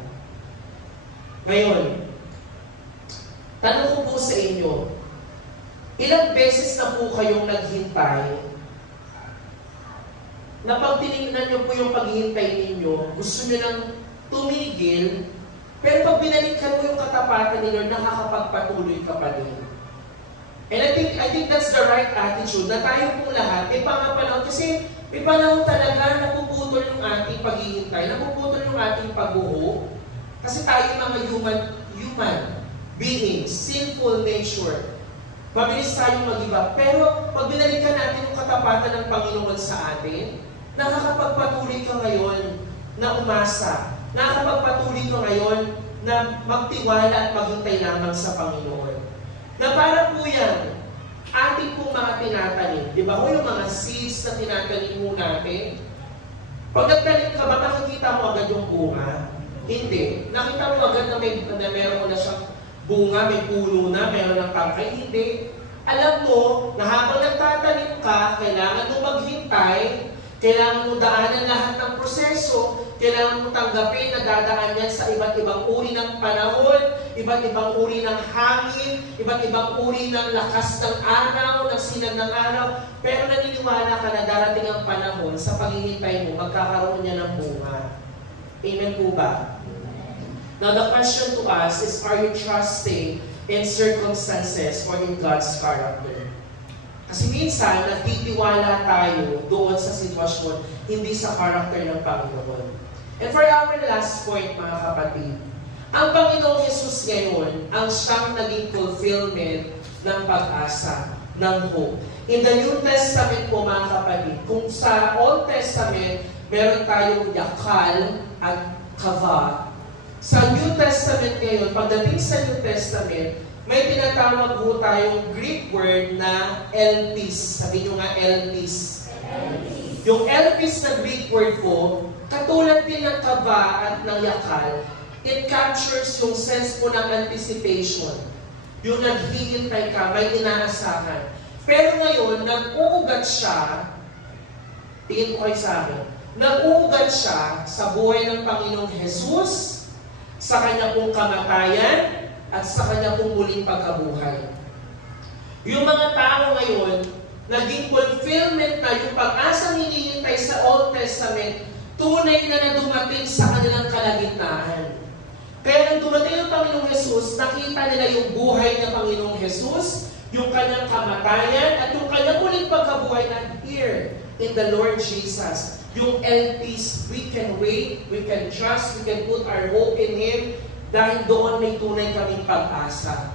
Ngayon, tanong ko po sa inyo, ilang beses na po kayong naghintay na pag tinignan nyo po yung paghihintay ninyo, gusto nyo nang tumigil, pero pag binalikan mo yung katapatan ni Lord, nakakapagpatuloy ka pa din. And I think that's the right attitude na tayo pong lahat, may pangapanahon, kasi may panahon talaga napuputol yung ating paghihintay, napuputol yung ating pagbuho, kasi tayo mga human beings, sinful nature. Mabilis tayong mag-iba. Pero pag binalikan natin yung katapatan ng Panginoon sa atin, nakakapagpatuloy ka ngayon na umasa. Nakakapagpatuloy ka ngayon na magtiwala at maghintay lamang sa Panginoon. Na para po yan, ating pong mga tinatanim. Di ba? O yung mga seeds na tinatanim mo natin, pag nagtanim ka ba, nakikita mo agad yung bunga? Hindi. Nakita mo agad na meron na siyang bunga, may pulo na, meron ng tangkay? Hindi. Alam mo na habang nagtatanim ka, kailangan mo maghintay, kailangan mo daanan lahat ng proseso, kailangan mo tanggapin na dadaan yan sa iba't ibang uri ng panahon, iba't ibang uri ng hangin, iba't ibang uri ng lakas ng araw, ng sinag ng araw. Pero naniniwala ka na darating ang panahon sa paghihintay mo, magkakaroon niya ng bunga. Amen po ba? Now the question to us is, are you trusting in circumstances or in God's character? Kasi minsan, nagtitiwala tayo doon sa sitwasyon, hindi sa character ng Panginoon. And for our last point, mga kapatid, ang Panginoong Jesus ngayon, ang siyang naging fulfillment ng pag-asa, ng hope. In the New Testament po, mga kapatid, kung sa Old Testament, meron tayong yakal at kava. Sa New Testament ngayon, pagdating sa New Testament, may tinatawag po tayong Greek word na elpis. Sabi nyo nga elpis. Yung elpis na Greek word po, katulad din ng kaba at ng yakal, it captures yung sense po ng anticipation. Yung naghihintay ka, may inaasahan. Pero ngayon, nag-uugat siya, tingin ko kayo sa akin, nag-uugat siya sa buhay ng Panginoong Jesus, sa kanya pong kamatayan, at sa kanya pong muling pagkabuhay. Yung mga tao ngayon, naging fulfillment na yung pag-asang hinihintay sa Old Testament, tunay na dumating sa kanilang kalagitnaan. Kaya nang dumating ang Panginoong Jesus, nakita nila yung buhay ng Panginoong Jesus, yung kanyang kamatayan, at yung kanyang muling pagkabuhay na here in the Lord Jesus. Yung peace, we can wait, we can trust, we can put our hope in Him, dahil doon may tunay kaming pag-asa.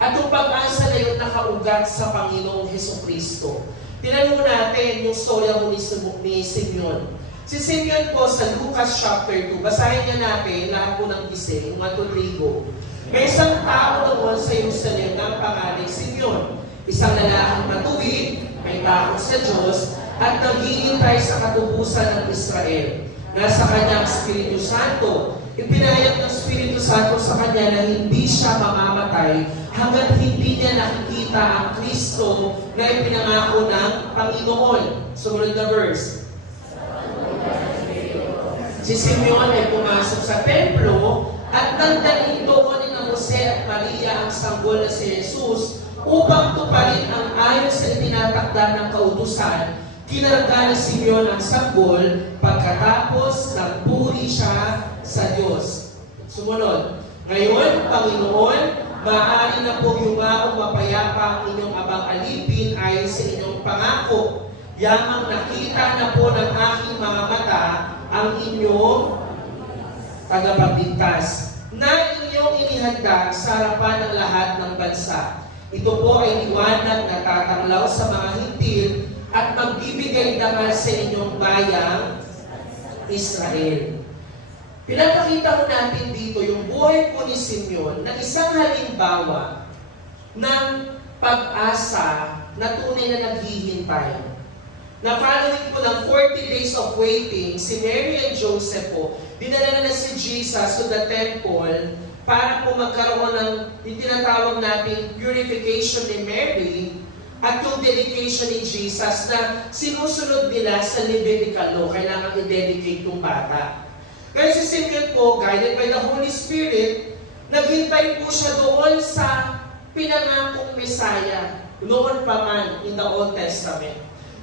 At yung pag-asa na yun nakaugat sa Panginoong Hesukristo. Tinanong natin yung storya ni Simeon. Si Simeon po sa Lucas chapter 2, basahin niya natin lahat po ng gising, mga tuligo. May isang tao doon sa Jerusalem ng pangalan Simeon. Isang lalaking matuwid, may takot sa Diyos, at naghihintay sa katubusan ng Israel. Nasa kanyang Espiritu Santo. Ipinahayag ng Espiritu Santo sa kanya na hindi siya mamamatay hanggat hindi niya nakikita ang Kristo na ipinangako ng Panginoon. Sumunod na verse. Si Simeon ay pumasok sa templo at nagdaling doon ni Jose at Maria ang sanggol na si Jesus upang tuparin ang ayon sa itinatakda ng kautusan. Kinarga ni Simeon ang sanggol pagkatapos nagpuri siya sa Diyos. Sumunod. Ngayon, Panginoon, maaari na po yumaong mapayapa ang inyong abang alipin ayon sa inyong pangako. Yamang nakita na po ng aking mga mata ang inyong tagapagligtas na inyong inihanda sa harapan ng lahat ng bansa. Ito po ay liwanag na tatanglaw sa mga hintil at magbibigay dangal sa inyong bayang Israel. Pinapakita ko natin dito yung buhay po ni Simeon na isang halimbawa ng pag-asa na tunay na naghihintay. Na following po ng 40 days of waiting, si Mary and Joseph po, dinala na si Jesus to the temple para po magkaroon ng tinatawag natin purification ni Mary at yung dedication ni Jesus na sinusunod nila sa Levitical law. Kailangan i-dedicate yung bata. Kaya si Simeon po, guided by the Holy Spirit, naghintay po siya doon sa pinangakong Messiah, noon pa man in the Old Testament.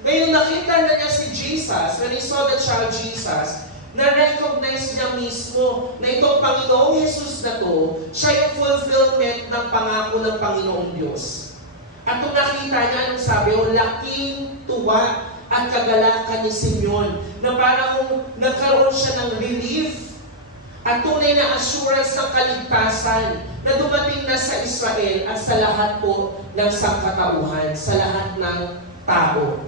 Ngayon nakita na niya si Jesus, when he saw the child Jesus, na-recognize niya mismo na itong Panginoong Jesus na to, siya yung fulfillment ng pangako ng Panginoong Diyos. At kung nakita niya, anong sabi, laking tuwa at kagalakan ni Simeon, na parang nagkaroon siya ng relief at tunay na assurance ng kaligtasan na dumating na sa Israel at sa lahat po ng sangkatauhan, sa lahat ng tao.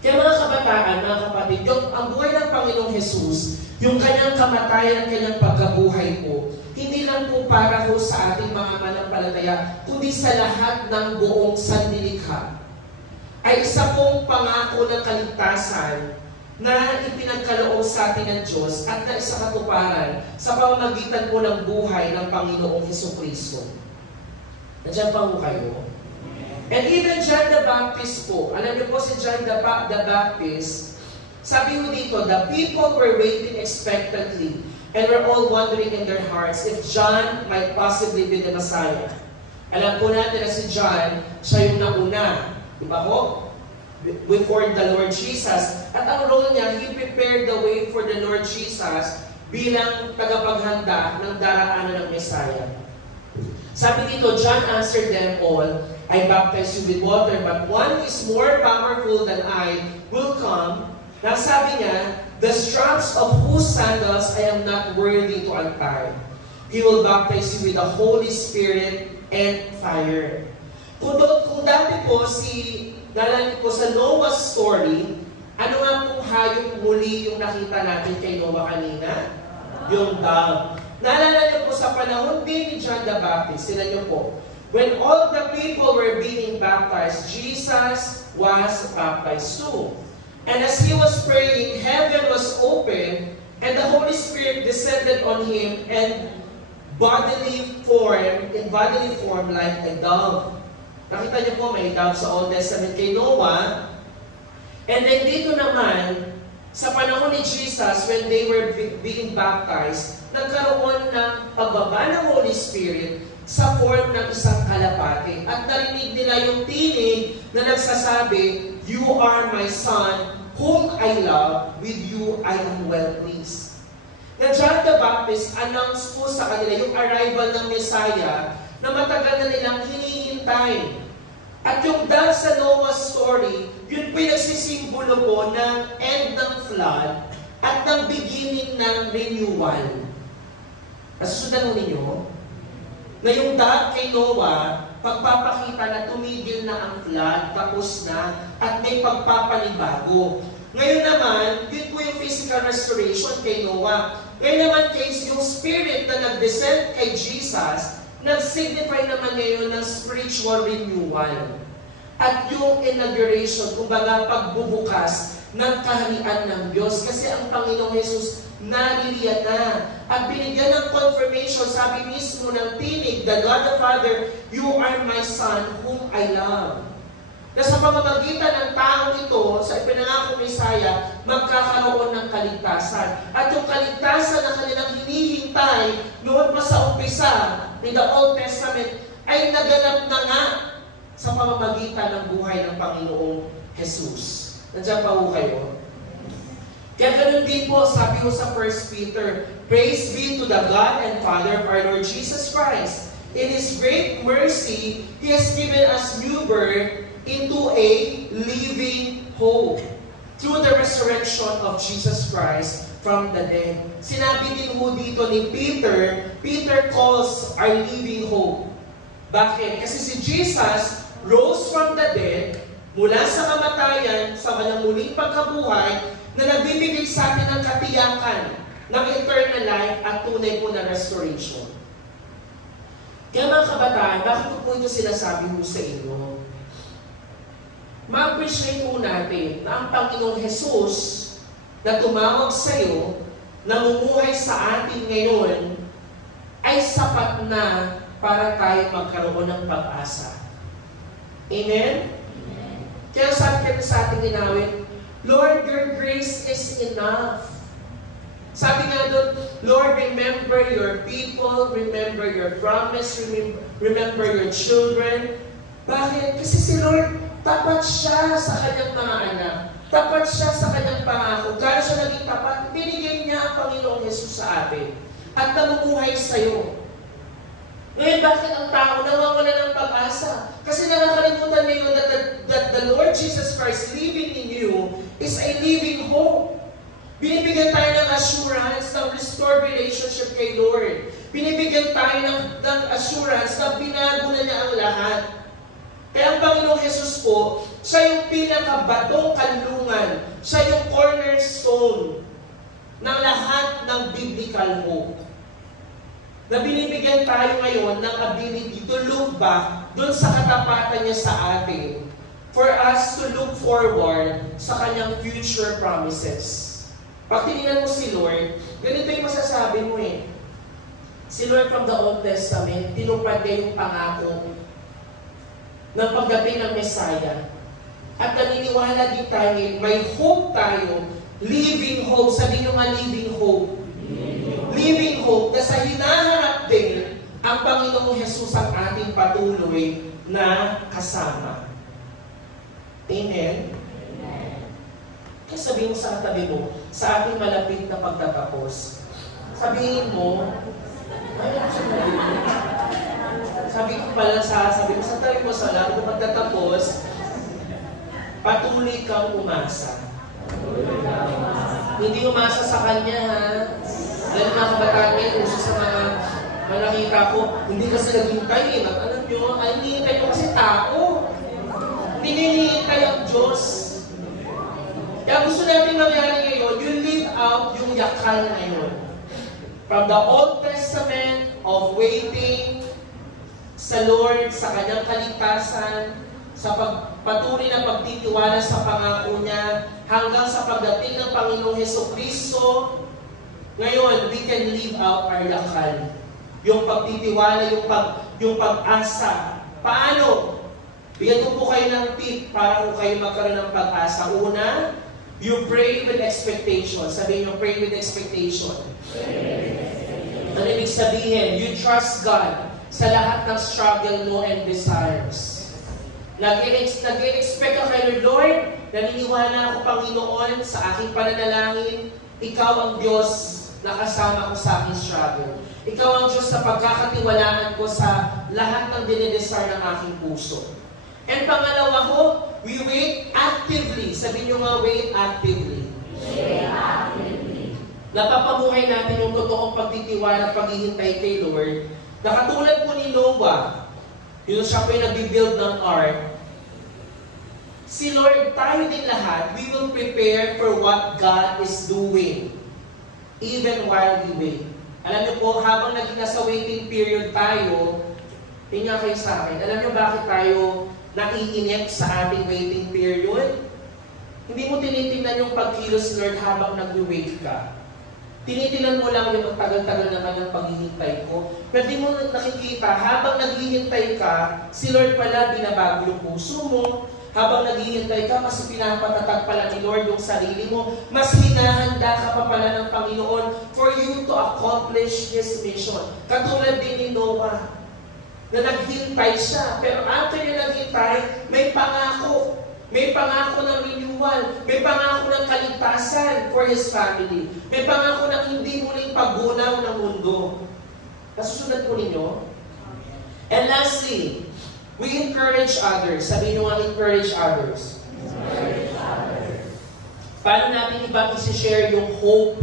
Kaya mga kabataan, mga kapatid, ang buhay ng Panginoong Jesus, yung kanyang kamatayan at kanyang pagkabuhay po, hindi lang po para po sa ating mga manampalataya, kundi sa lahat ng buong sanlilikha, ay isa pong pangako ng kaligtasan na ipinagkaloob sa atin ng Diyos at na isa katuparan sa pamamagitan po ng buhay ng Panginoong Hesukristo. Nandiyan pa po kayo? And even John the Baptist po, alam niyo po si John the Baptist, sabi mo dito, the people were waiting expectantly and were all wondering in their hearts if John might possibly be the Messiah. Alam po natin na si John, siya yung nauna, di ba po? Before the Lord Jesus. At ang role niya, he prepared the way for the Lord Jesus bilang tagapaghanda ng daraanan ng Messiah. Sabi dito, John answered them all, I baptize you with water, but one who is more powerful than I will come. Na sabi niya, the straps of whose sandals I am not worthy to untie. He will baptize you with the Holy Spirit and fire. Kung dati po nalala po sa Noah's story, ano nga pong hayop muli yung nakita natin kay Noah kanina? Yung dove. Naalala niyo po sa panahon din ni John the Baptist, sila niyo po, when all the people were being baptized, Jesus was baptized too. And as he was praying, heaven was open, and the Holy Spirit descended on him in bodily form like a dove. Nakita niyo po, may dove sa Old Testament kay Noah. And then dito naman, sa panahon ni Jesus, when they were being baptized, nagkaroon ng pagbaba ng Holy Spirit sa form ng isang kalapate. At narinig nila yung tinig na nagsasabi, You are my son, whom I love, with you I am well pleased. Na John the Baptist announced po sa kanila yung arrival ng Messiah na matagal na nilang hinihintay. At yung dahil sa Noah's story, yun po yung nagsisimbolo po ng end ng flood at ng beginning ng renewal. Nasusundan ninyo? Na yung dahil kay Noah, pagpapakita na tumigil na ang flood, tapos na, at may pagpapanibago. Ngayon naman, yun po yung physical restoration kay Noah. Ngayon naman case, yung spirit na nag-descend kay Jesus, nag-signify naman ngayon ng spiritual renewal. At yung inauguration, kumbaga pagbubukas ng kaharian ng Diyos. Kasi ang Panginoong Jesus naririyan na. At binigyan ng confirmation, sabi mismo ng tinig, the God the Father, You are my Son, whom I love. Na sa pamamagitan ng taong ito, sa ipinangakong Messiah, magkakaroon ng kaligtasan. At yung kaligtasan na kanilang hinihintay noon pa sa umpisa in the Old Testament ay naganap na nga sa pamamagitan ng buhay ng Panginoong Jesus. Nandiyan pa ho kayo? Kaya ganun din po, sabi ko sa 1 Peter, Praise be to the God and Father of our Lord Jesus Christ. In His great mercy, He has given us new birth into a living hope through the resurrection of Jesus Christ from the dead. Sinabi din ho dito ni Peter calls our living hope. Bakit? Kasi si Jesus rose from the dead, mula sa kamatayan, sa kanyang muling pagkabuhay, na nagbibigay sa atin ng katiyakan ng eternal life at tunay po na restoration. Kaya mga kabataan, bakit po ito sinasabi mo sa inyo? Ma-appreciate po natin na ang Panginoong Jesus na tumawag sa iyo, namumuhay sa atin ngayon, ay sapat na para tayo magkaroon ng pag-asa. Amen? Amen. Kaya sabi ka sa ating ginawin, Lord, your grace is enough. Sabi nga doon, Lord, remember your people, remember your promise, remember your children. Bakit? Kasi si Lord, tapat siya sa kanyang mga anak. Tapat siya sa kanyang pangako. Kaya siya naging tapat, binigay niya ang Panginoong Jesus sa atin. At namumuhay sa iyo. Ngayon, bakit ang tao nawawala ng pag-asa? Kasi nakakalimutan niyo that the Lord Jesus Christ living in you is a living hope. Binibigyan tayo ng assurance ng restored relationship kay Lord. Binibigyan tayo ng assurance na binago na niya ang lahat. Kaya ang Panginoong Jesus po, siya yung pinakabatong kanlungan. Siya yung cornerstone ng lahat ng biblical hope. Na binibigyan tayo ngayon ng ability to look back dun sa katapatan niya sa atin for us to look forward sa kanyang future promises. Pag tinignan mo si Lord, ganito yung masasabi mo eh. Si Lord from the Old Testament, tinupad niya yung pangako ng pagdating ng Messiah. At naniniwala din tayo, may hope tayo, living hope. Sabihin nyo nga, living hope. Living hope na sa hinaharap din ang Panginoong Jesus ang ating patuloy na kasama. Amen? Amen. Kaya sabihin mo sa katabi mo, sa ating malapit na pagtatapos, sabihin mo, sabi ko sa tabi mo sa lahat na pagtatapos, patuloy kang umasa. Hindi umasa sa Kanya, ha? Dahil mga kabataan ngayon, uso sa mga nakita ko, hindi kasi naghintay eh. Alam nyo, ay hinihintay ko kasi tao. Hindi hinihintay ang Diyos. Kaya gusto natin mangyari ngayon, you live out yung yakal ngayon. From the Old Testament of waiting sa Lord, sa Kanyang kaligtasan, sa patuloy na pagtitiwala sa pangako niya, hanggang sa pagdating ng Panginoong Hesukristo. Ngayon, we can live out our yakal. Yung pagtitiwala, yung pag-asa. Paano? Bigyan ko po kayo ng tip para kung kayo magkaroon ng pag-asa. Una, you pray with expectation. Sabihin nyo, pray with expectation. Ano ibig sabihin? You trust God sa lahat ng struggle mo and desires. Nag-expect ka kay Lord, naniniwala ako, Panginoon, sa aking pananalangin, Ikaw ang Diyos na kasama ko sa aking struggle. Ikaw ang Diyos na pagkakatiwalaan ko sa lahat ng dinidesire ng aking puso. And pangalawa ko, we wait actively. Sabihin nyo nga, wait actively. Wait actively. Napapamuhay natin yung totoong pagtitiwala at paghihintay kay Lord. Na katulad po ni Noah, yun siya po yung nag-build ng ark. Si Lord, tayo din lahat, we will prepare for what God is doing. Even while we wait. Alam niyo po, habang nasa waiting period tayo, tingnan kayo sa akin, alam niyo bakit tayo naiinip sa ating waiting period? Hindi mo tinitingnan yung pagkilos, Lord, habang nag-wait ka. Tinitingnan mo lang yung tagal-tagal naman ng paghihintay ko. Pero di mo nakikita, habang naghihintay ka, si Lord pala binabago yung puso mo. Habang naghihintay ka, mas pinapatatag pala ni Lord yung sarili mo. Mas hinahanda ka pa pala ng Panginoon for you to accomplish His mission. Katulad din ni Noah, na naghintay siya. Pero after niya naghintay, may pangako. May pangako ng renewal. May pangako ng kaligtasan for his family. May pangako ng hindi muling paggunaw ng mundo. Nasusunod po ninyo? And lastly, we encourage others. Sabihin nyo nga, encourage others. Encourage others. Paano natin ibang isi-share yung hope?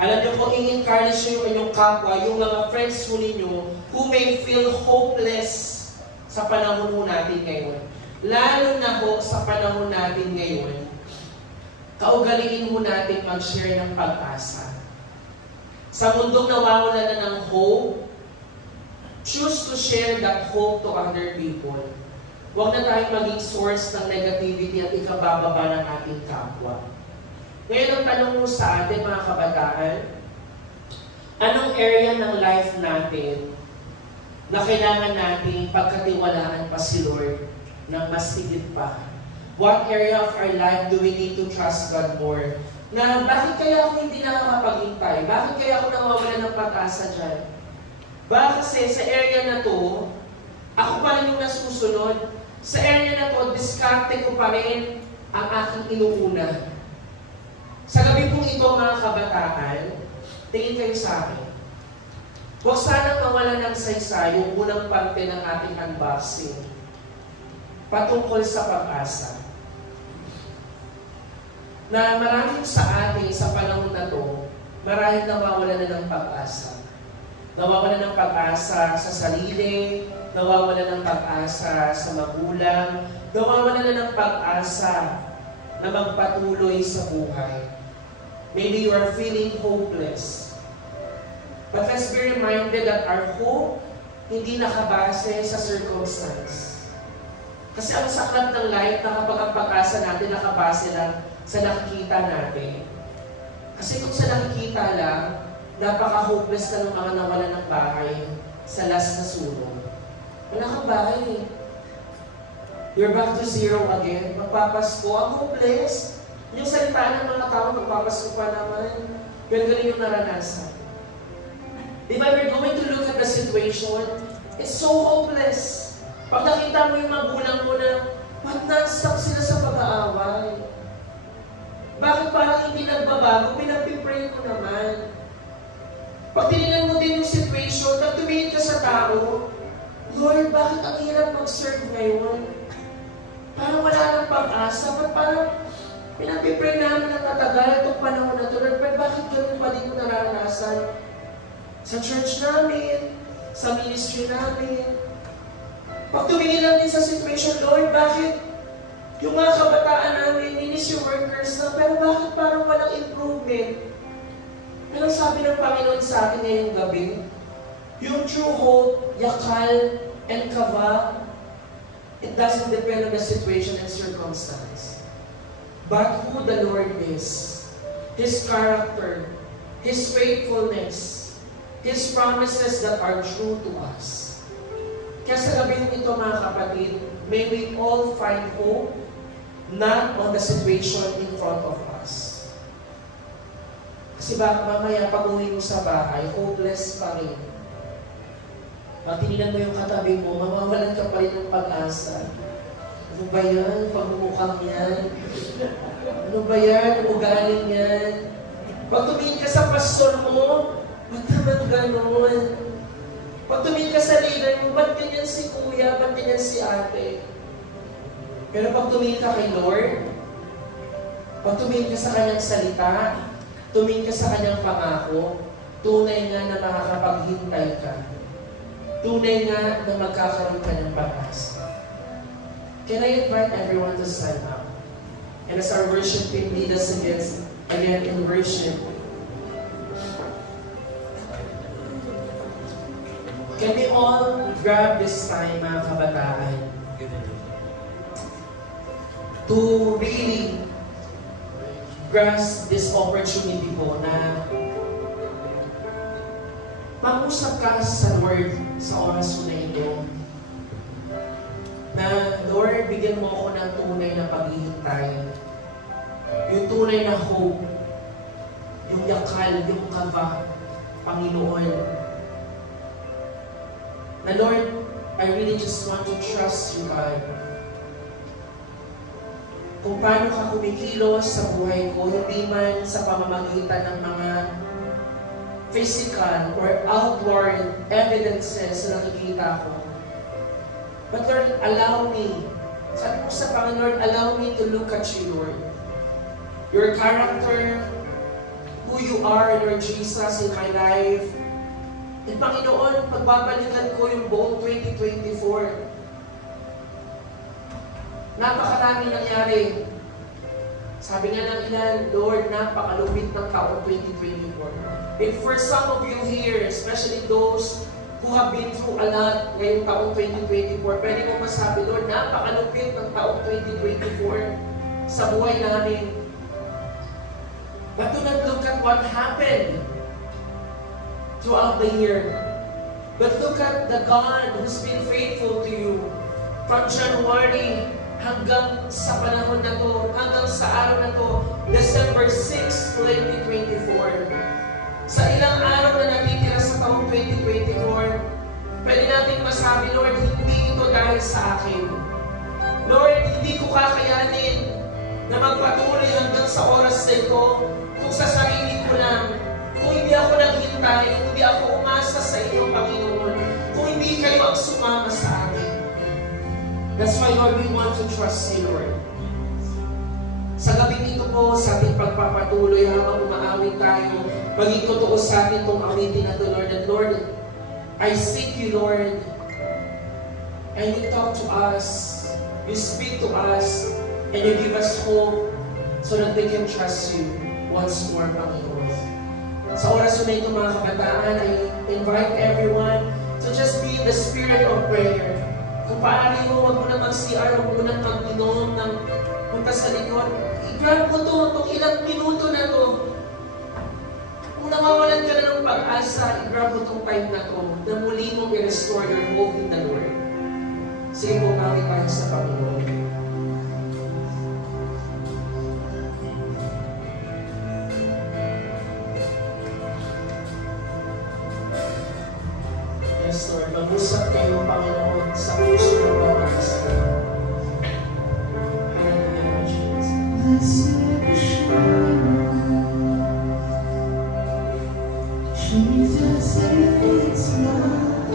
Alam nyo po, i-encourage nyo yung inyong kapwa, yung mga friends mo ninyo who may feel hopeless sa panahon mo natin ngayon. Lalo na po sa panahon natin ngayon, kaugaliin mo natin mag-share ng pag-asa. Sa mundong nawawala na ng hope, choose to share that hope to other people. Huwag na tayong maging source ng negativity at ikabababa ng ating kapwa. Ngayon ang tanong mo sa atin mga kabataan, anong area ng life natin na kailangan nating pagkatiwalaan pa si Lord ng mas higit pa? What area of our life do we need to trust God more? Na bakit kaya ako hindi nakakapaghintay? Bakit kaya ako nawawala ng pag-asa dyan? Baka kasi sa area na to, ako pa rin yung nasusunod. Sa area na to, diskarte ko pa rin ang aking inuuna. Sa gabi pong ito mga kabataan, tingin kayo sa akin. Huwag sanang mawala ng saysay yung unang parte ng ating unboxing patungkol sa pag-asa. Na maraming sa atin sa panahon na to, maraming nawawala na ng pag-asa. Nawawala ng pag-asa sa sarili, nawawala ng pag-asa sa magulang, nawawala na ng pag-asa na magpatuloy sa buhay. Maybe you are feeling hopeless. But let's be reminded that our hope hindi nakabase sa circumstance. Kasi ang sakit ng life na kapag ang pag-asa natin nakabase lang sa nakikita natin. Kasi kung sa nakikita lang, napaka-hopeless ka ng mga nawala ng bahay sa last na sulong. Wala kang bahay eh. You're back to zero again. Magpapasko. Ang hopeless. Yung salita ng mga tao, magpapasko pa naman. Ganun yung naranasan. If I were going to look at the situation, it's so hopeless. Pag nakita mo yung magulang mo na, ba't non-stop sila sa pag-aaway? Bakit parang hindi nagbabago? Pinag-pray ko naman. Pag tinignan mo din yung situation, pag tumingin ka sa tao, Lord, bakit ang hirap mag-serve ngayon? Parang wala nang pag-asa. Parang pinag-pray namin ng matagal itong panahon na ito. Lord, bakit ganun pa din mo nararanasan? Sa church namin, sa ministry namin. Pag tumingin lang din sa situation, Lord, bakit yung mga kabataan namin, ninis yung workers na, pero bakit parang walang improvement? Anong sabi ng Panginoon sa atin ngayong gabi? Yung true hope, yakal, and kava, it doesn't depend on the situation and circumstance. But who the Lord is, His character, His faithfulness, His promises that are true to us. Kaya sa gabi ito mga kapatid, may we all find hope, not on the situation in front of us. Kasi baka mamaya pag-uwi mo sa bahay, hopeless pa rin. Pag tinignan mo yung katabi mo, mawawalan ka pa rin ng pag-asa. Ano ba yan? Pagmumukhang yan? Ano ba yan? Ugaling yan? Pag tumingin ka sa pastor mo, ba't naman gano'n? Pag tumingin ka sa leader mo, ba't ganyan si kuya? Ba't ganyan si ate? Pero pag tumingin ka kay Lord, pag tumingin ka sa kanyang salita, tumingin ka sa kanyang pangako, tunay nga na makakapaghintay ka. Tunay nga na magkakaroon ka ng pag-asa. Can I invite everyone to stand up? And as our worship team lead us again in worship, can we all grab this time, mga kabataan, to really grasp this opportunity po na mag-usap ka sa Lord sa oras na ito. Na, Lord, bigyan mo ako ng tunay na paghihintay. Yung tunay na hope. Yung yakal, yung kava, Panginoon. Na, Lord, I really just want to trust you, God. Kung paano ka kumikilos sa buhay ko, hindi man sa pamamagitan ng mga physical or outward evidences na nakikita ko. But Lord, allow me, sabi mo sa Panginoon, allow me to look at you, Lord. Your character, who you are, Lord Jesus, in my life. And Panginoon, pagbabalikan ko yung buong 2024. Napakarami nangyari. Sabi nga ng ilan, Lord, napakalupit ng taong 2024. And for some of you here, especially those who have been through a lot ngayong taong 2024, pwede mo masabi, Lord, napakalupit ng taong 2024 sa buhay namin. But do not look at what happened throughout the year. But look at the God who's been faithful to you from January hanggang sa panahon na to, hanggang sa araw na to, December 6, 2024. Sa ilang araw na natitira sa taong 2024, pwede natin masabi, Lord, hindi ito dahil sa akin. Lord, hindi ko kakayanin na magpatuloy hanggang sa oras na ito kung sa sarili ko lang, kung hindi ako naghintay, kung hindi ako umasa sa iyo, Panginoon, kung hindi kayo ang sumama sa akin. That's why, Lord, we want to trust you, Lord. Sa gabing ito po, sa ating pagpapatuloy habang umaawit tayo, maging totoo sa atin itong awitin na ito, Lord. And Lord, I seek you, Lord, and you talk to us, you speak to us, and you give us hope so that we can trust you once more, Panginoon. Sa oras na ito, mga kabataan, I invite everyone to just be in the spirit of prayer. Kung paari mo, huwag mo na mag-CR, huwag mo na mag-inom ng punta sa likod. I-grab mo ito, itong ilang minuto na ito. Kung nawawalan ka na ng pag-asa, i-grab mo itong time na ito na muli mong i-restore your hope in the Lord. Sige po, kami tayo sa Panginoon. Yes, Lord. Mag-usap kayo, Panginoon, sa puso ng bawat isa. Hallelujah, Jesus. Jesus is love.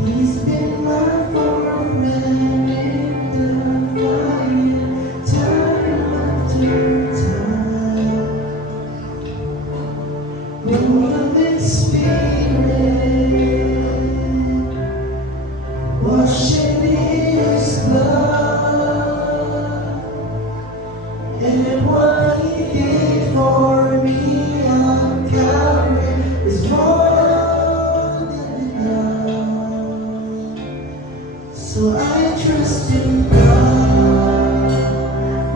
He's been my foreman in the fire, time after time. Holy Spirit, wash in His blood, and what He did for me on Calvary is more than enough. So I trust in God,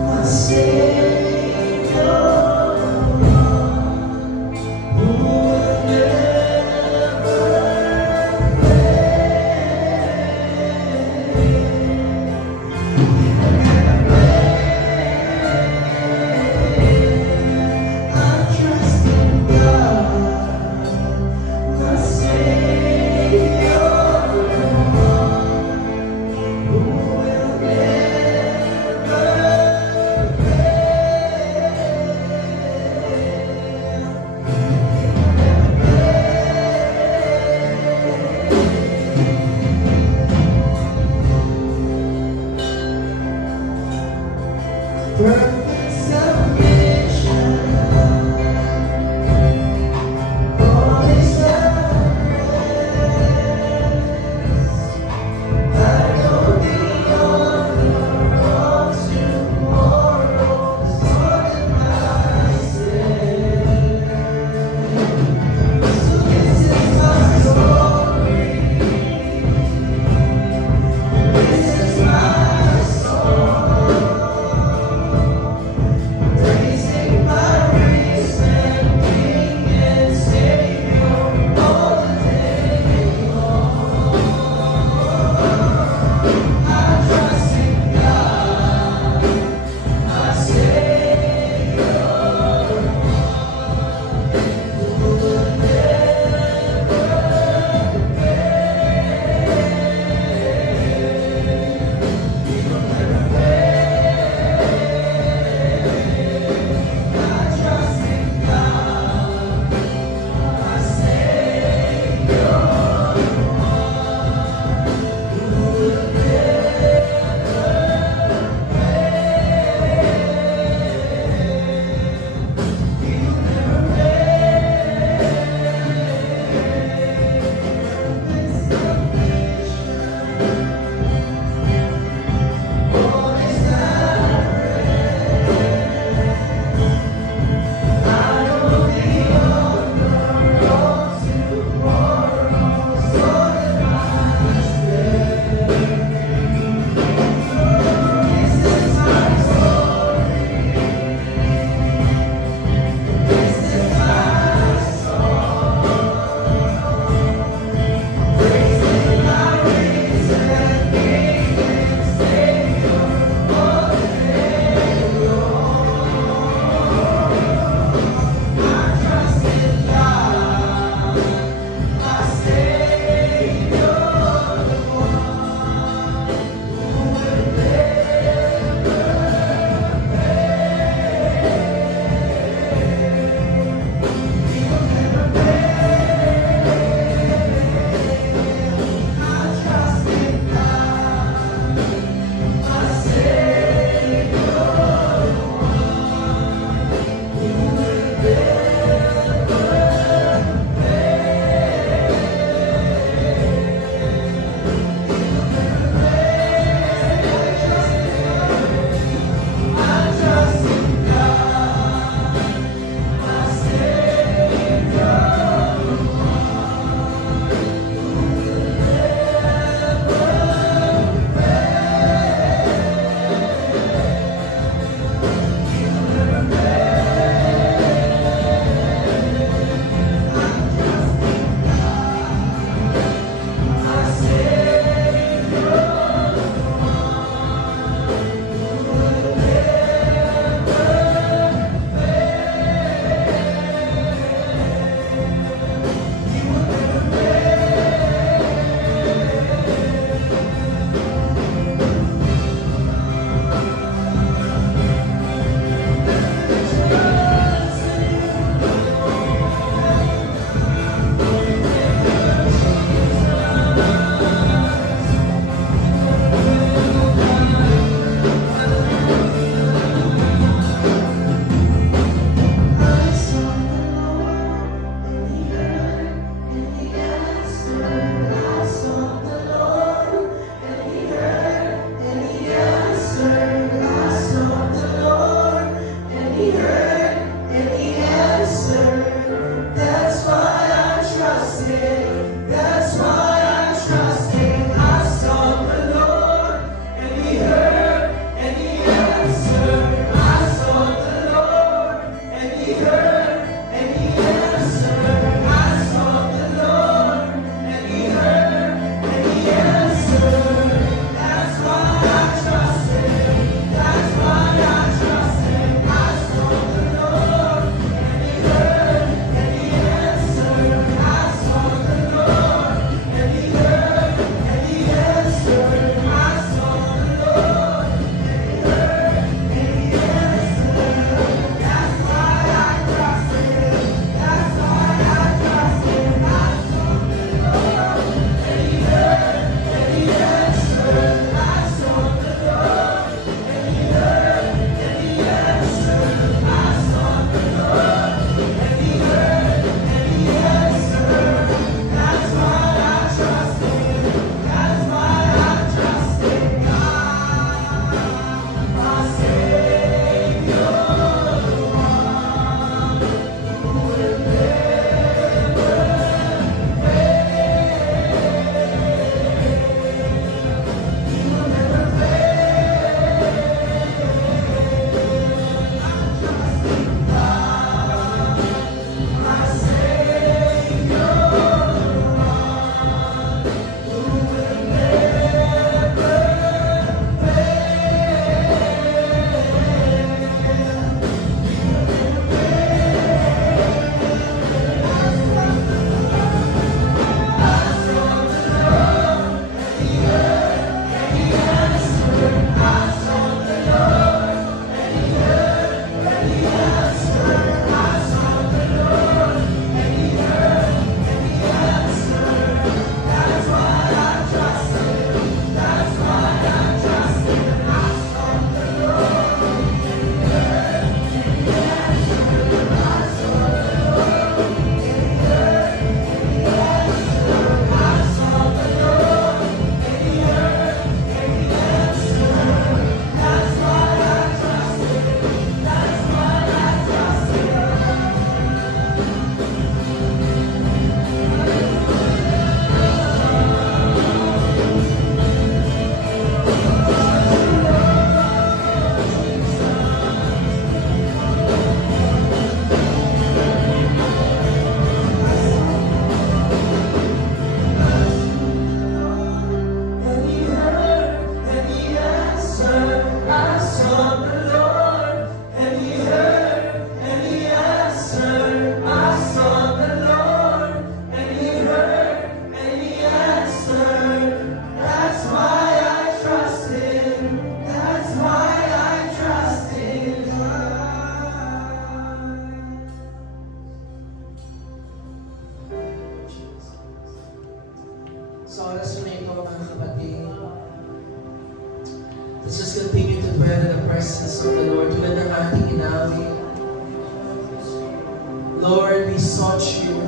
my Savior. Who oras na ito, mga kapatid. Let's just continue to dwell in the presence of the Lord. Tulad ng ating inawit. Lord, we sought you.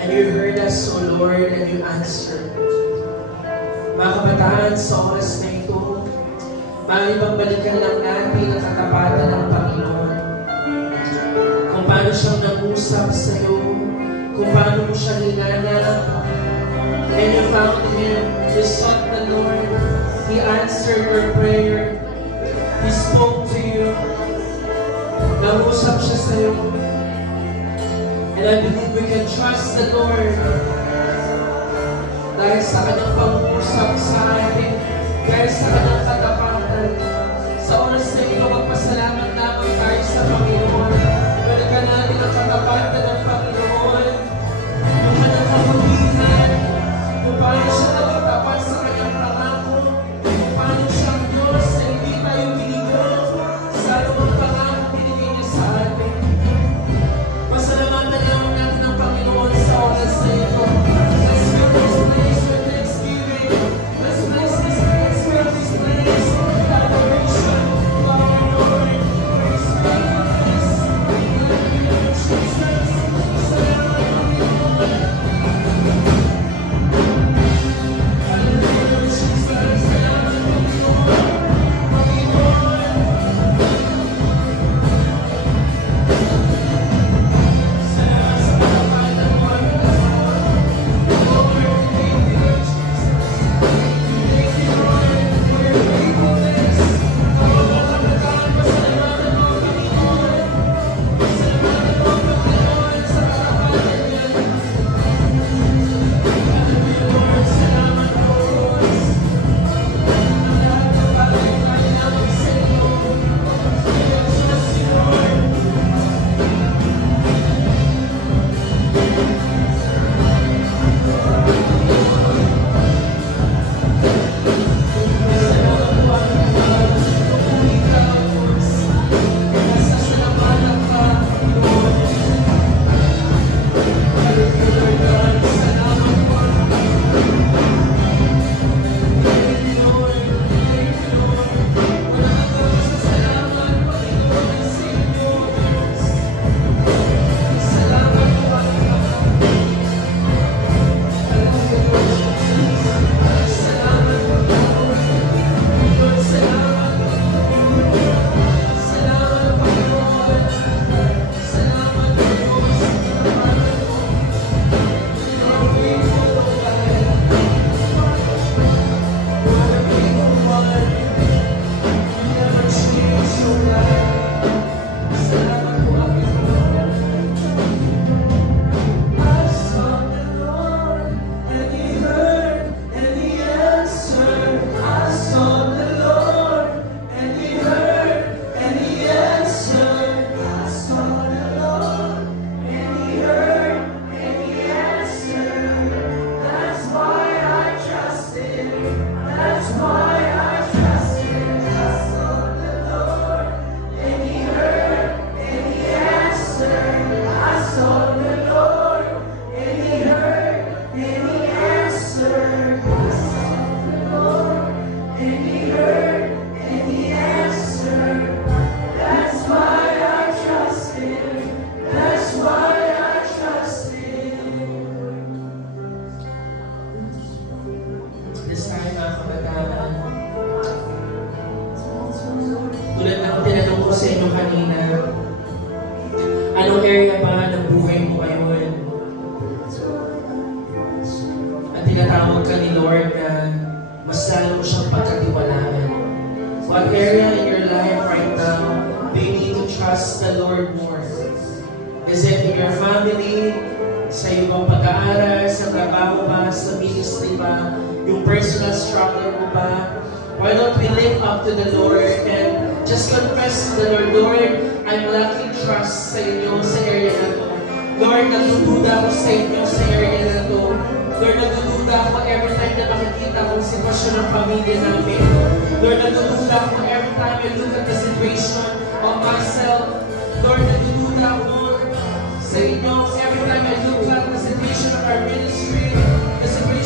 And you heard us, O Lord, and you answered. Mga kabataan, sa oras na ito, maaaring pagbalikan lang natin ang katapatan ng Panginoon. Kung paano siyang nag-usap sa iyo, kung paano mo siya hinanap. And you found Him, you sought the Lord, He answered your prayer, He spoke to you, nag-usap siya sa iyo. And I believe we can trust the Lord dahil sa kanyang pag-uusap sa atin, dahil sa kanyang katapatan. Sa oras na ito, magpasalamat namin tayo sa Panginoon. Balikan natin ang katapatan ng Panginoon, yung kanyang kabutihan, kung paano siya naging tapat sa kanyang pangako, kung paano siyang Diyos na hindi tayo biligo sa anumang pangako binigay niya sa atin. Pasalamatan naman natin ang Panginoon sa oras na ito. Let's fill this place with thanksgiving. Let's bless this place, fill this place with adoration to our Lord. Praise faithfulness. Hallelujah, Jesus. Salamat, Panginoon. Hallelujah, Jesus. Salamat, Panginoon. Panginoon. Salamat sa katapatan mo at Lord, thank you, Lord Jesus. Thank you, Lord, for your faithfulness. Mga kabataan, pasalamatan mo, Panginoon. Pasalamatan mo, Panginoon, sa katapatan niya. Hallelujah, Lord. Salamat, Lord. Ang lahat ng bagay tayo namin sa iyo. We will trust you, Lord. Salamat po ang Panginoon. Pupuri ka, Diyos. Nasasalamatan ka, Panginoon. Hallelujah, Lord God. Salamat po. Thank you, Lord. Thank you, Lord. Wala kang pagpasasalamat, Panginoon, sa inyo, Diyos. Salamat po, Panginoon. Hallelujah, Lord Jesus. Salamat po, Lord. Lord, salamat, Panginoon. Salamat, Panginoon. Salamat, Diyos. Salamat po. You are faithful, Lord God. You are a faithful one. You never change, Lord God. Salamat po, Panginoon. I sought the Lord, and He heard, and He answered. I sought the Lord, and He heard, and He answered. I sought the Lord, and He heard, and He answered. That's why I trust Him. That's why I trust Him. I sought the Lord, and He heard, and He answered. I sought the Lord, and He heard, and He answered. I sought the Lord, and He heard, and He answered. That's why I trust Him. That's why I trust Him. This time, mga kabataan, tulad ng tinanong ko sa inyo kanina, anong area ba ng buhay mo ngayon? At tinatawag ka ni Lord na mas lalo mo siyang pagkatiwalaan. What area in your life right now do you need to trust the Lord more? Is it in your family? Sa iyong pag-aaral? Sa trabaho ba? Sa ministry ba? Yung personal struggle mo ba? Why don't we lift up to the Lord and just confess to the Lord, Lord, I'm lacking trust sa inyo sa area na to. Lord, nagdududa ako sa inyo sa area na to. Lord, nagdududa ako every time na makikita kong sitwasyon ng pamilya namin. Lord, nagdududa ako every time I look at the situation of myself. Lord, nagdududa ako sa inyo every time I look at the situation of our ministry, the situation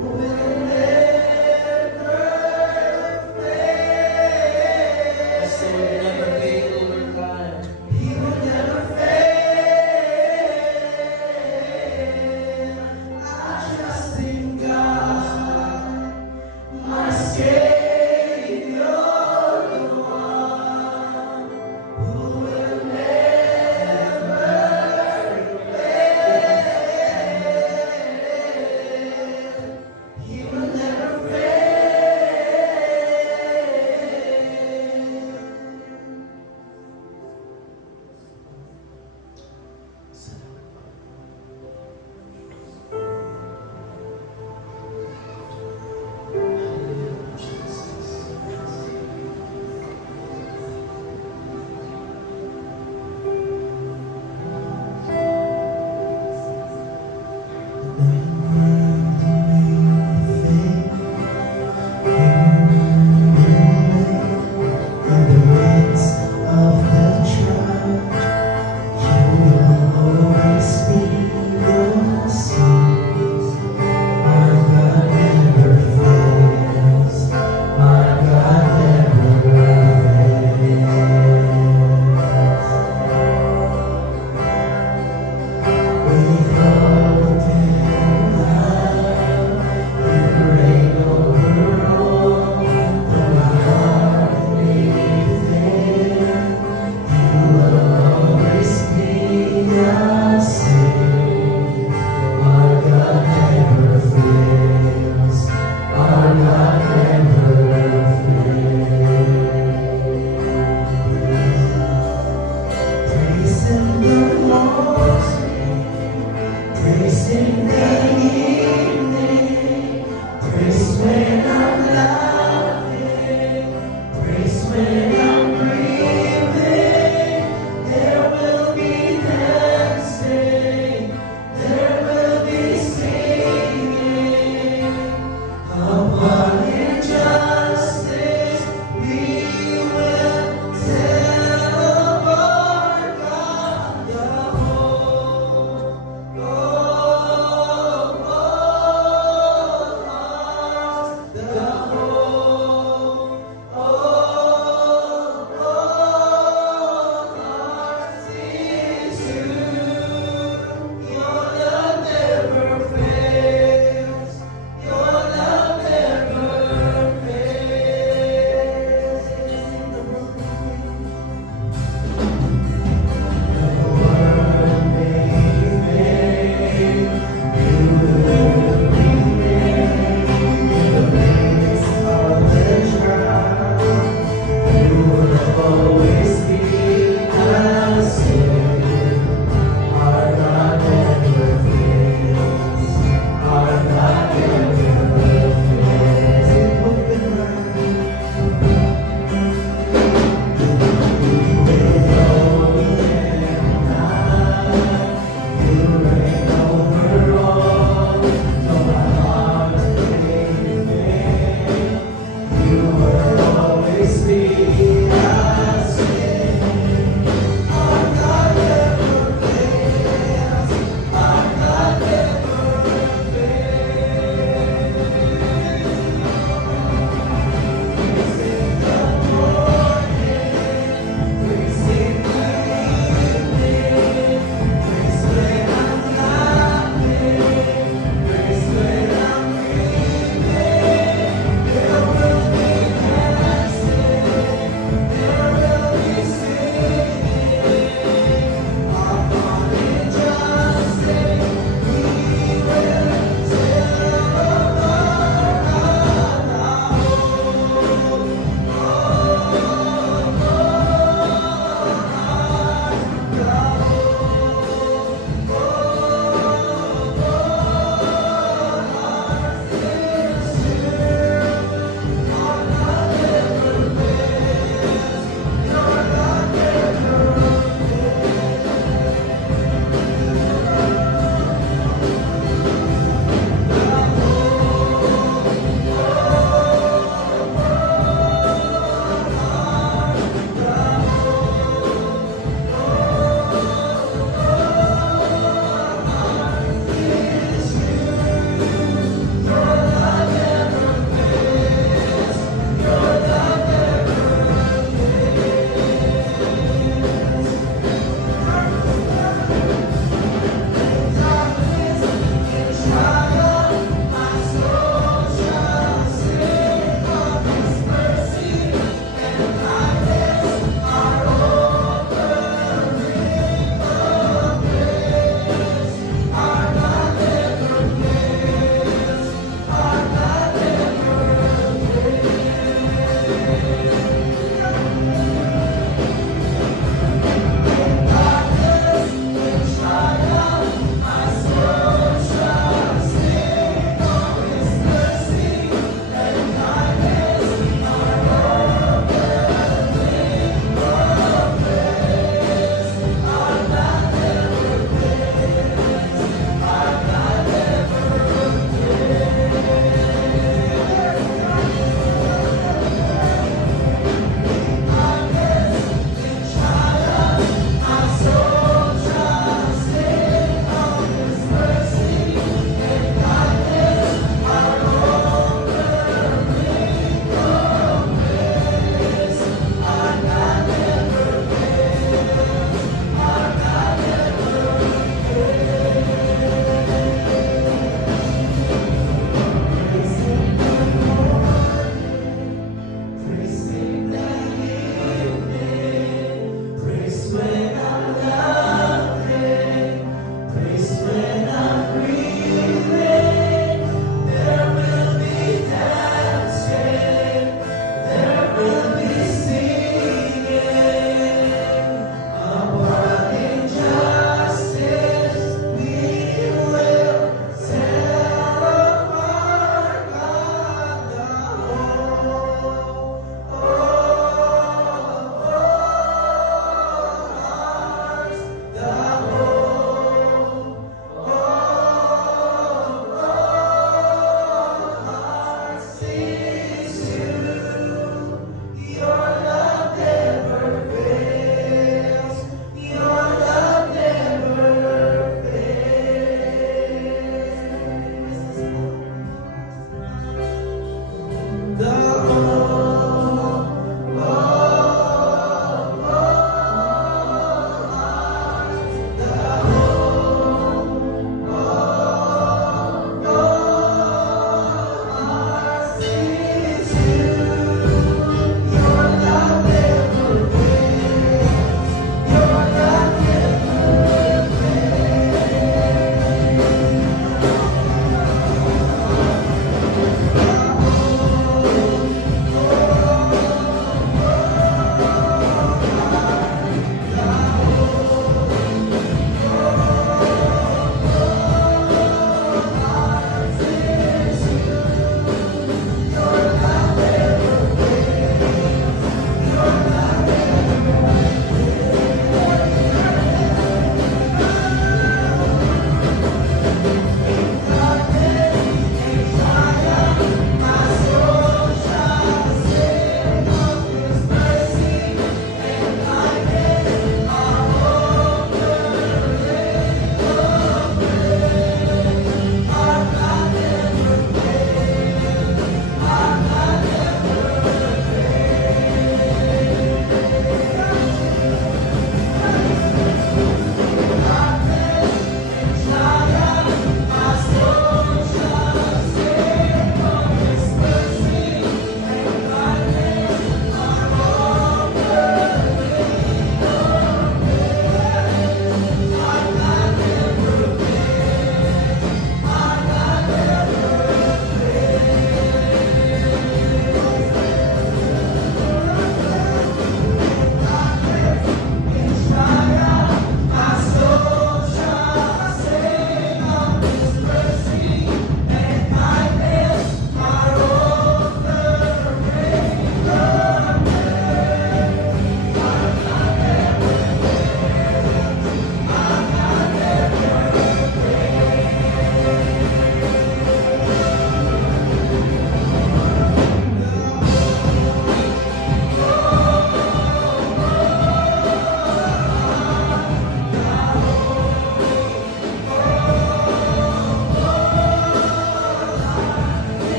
So will never fail over time. He will never fail. I trust in God, my Savior, the one who will never fail. He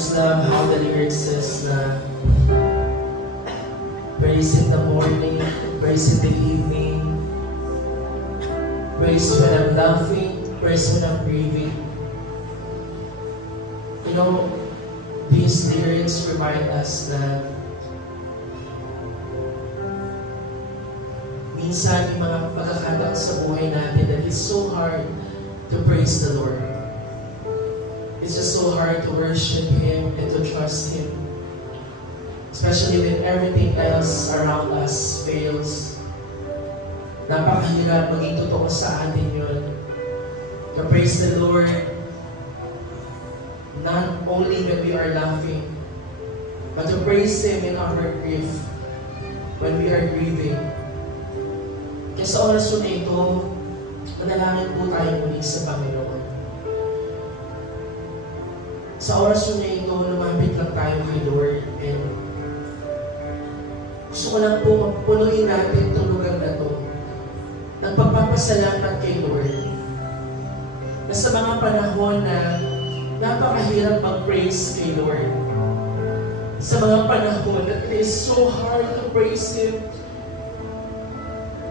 just love how the lyrics says na praise in the morning, praise in the evening, praise when I'm laughing, praise when I'm grieving. You know, these lyrics remind us na minsan yung mga pagkakataon sa buhay natin that it's so hard to praise the Lord. It's just so hard to worship Him and to trust Him. Especially when everything else around us fails. Napakahirap maging totoo sa atin yun. To praise the Lord, not only when we are laughing, but to praise Him in our grief, when we are grieving. Kaya sa oras na ito, manalangin po tayo muli sa Panginoon. Sa oras na ito, lumapit lang tayo kay Lord, and gusto ko lang po punuin natin itong lugar na ito. Nagpapapasalamat kay Lord na sa mga panahon na napakahirap mag-praise kay Lord. Sa mga panahon that it is so hard to praise Him,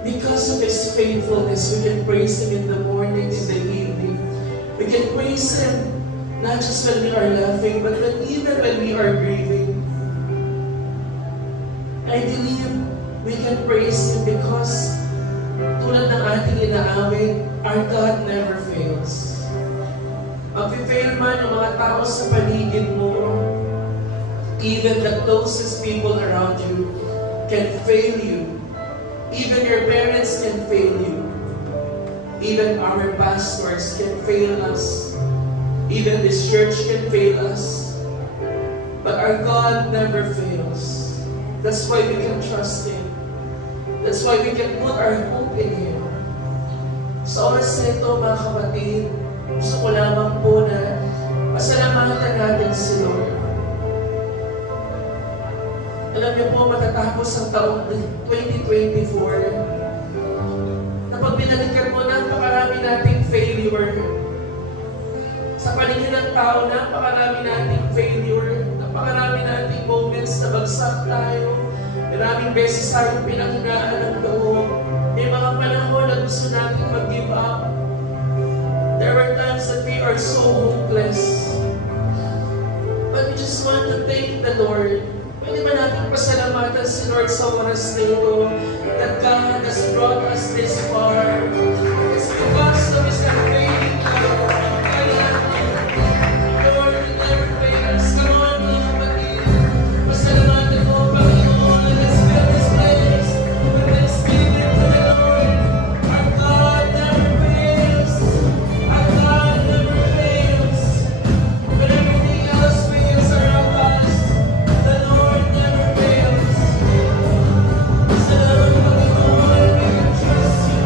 because of His faithfulness, we can praise Him in the morning, in the evening. We can praise Him not just when we are laughing, but even when we are grieving. I believe we can praise Him because tulad ng ating inaawit, our God never fails. Mag-fail man ang mga tao sa paligid mo, even the closest people around you can fail you. Even your parents can fail you. Even our pastors can fail us. Even this church can fail us. But our God never fails. That's why we can trust Him. That's why we can put our hope in Him. Sa oras na ito, mga kapatid, gusto ko lamang po na pasalamatan natin si Lord. Alam niyo po, matatapos ang taong 2024, na pag binalikan mo, napakarami nating failure. Sa paningin ng tao, napakarami nating failure. Napakarami nating moments na bagsak tayo. Maraming beses tayong pinanghinaan ng loob. May mga panahon na gusto natin mag-give up. There were times that we are so hopeless. But we just want to thank the Lord. Pwede ba natin pasalamatan si Lord sa oras na ito that God has brought us this far? It's because of His unfailing love. Lord, you never fail us. Come on, mga kapatid. Pasalamatan mo, Panginoon. Let's fill this place with thanksgiving to the Lord. Our God never fails. Our God never fails. When everything else fails around us, the Lord never fails. Salamat, Panginoon, we can trust You.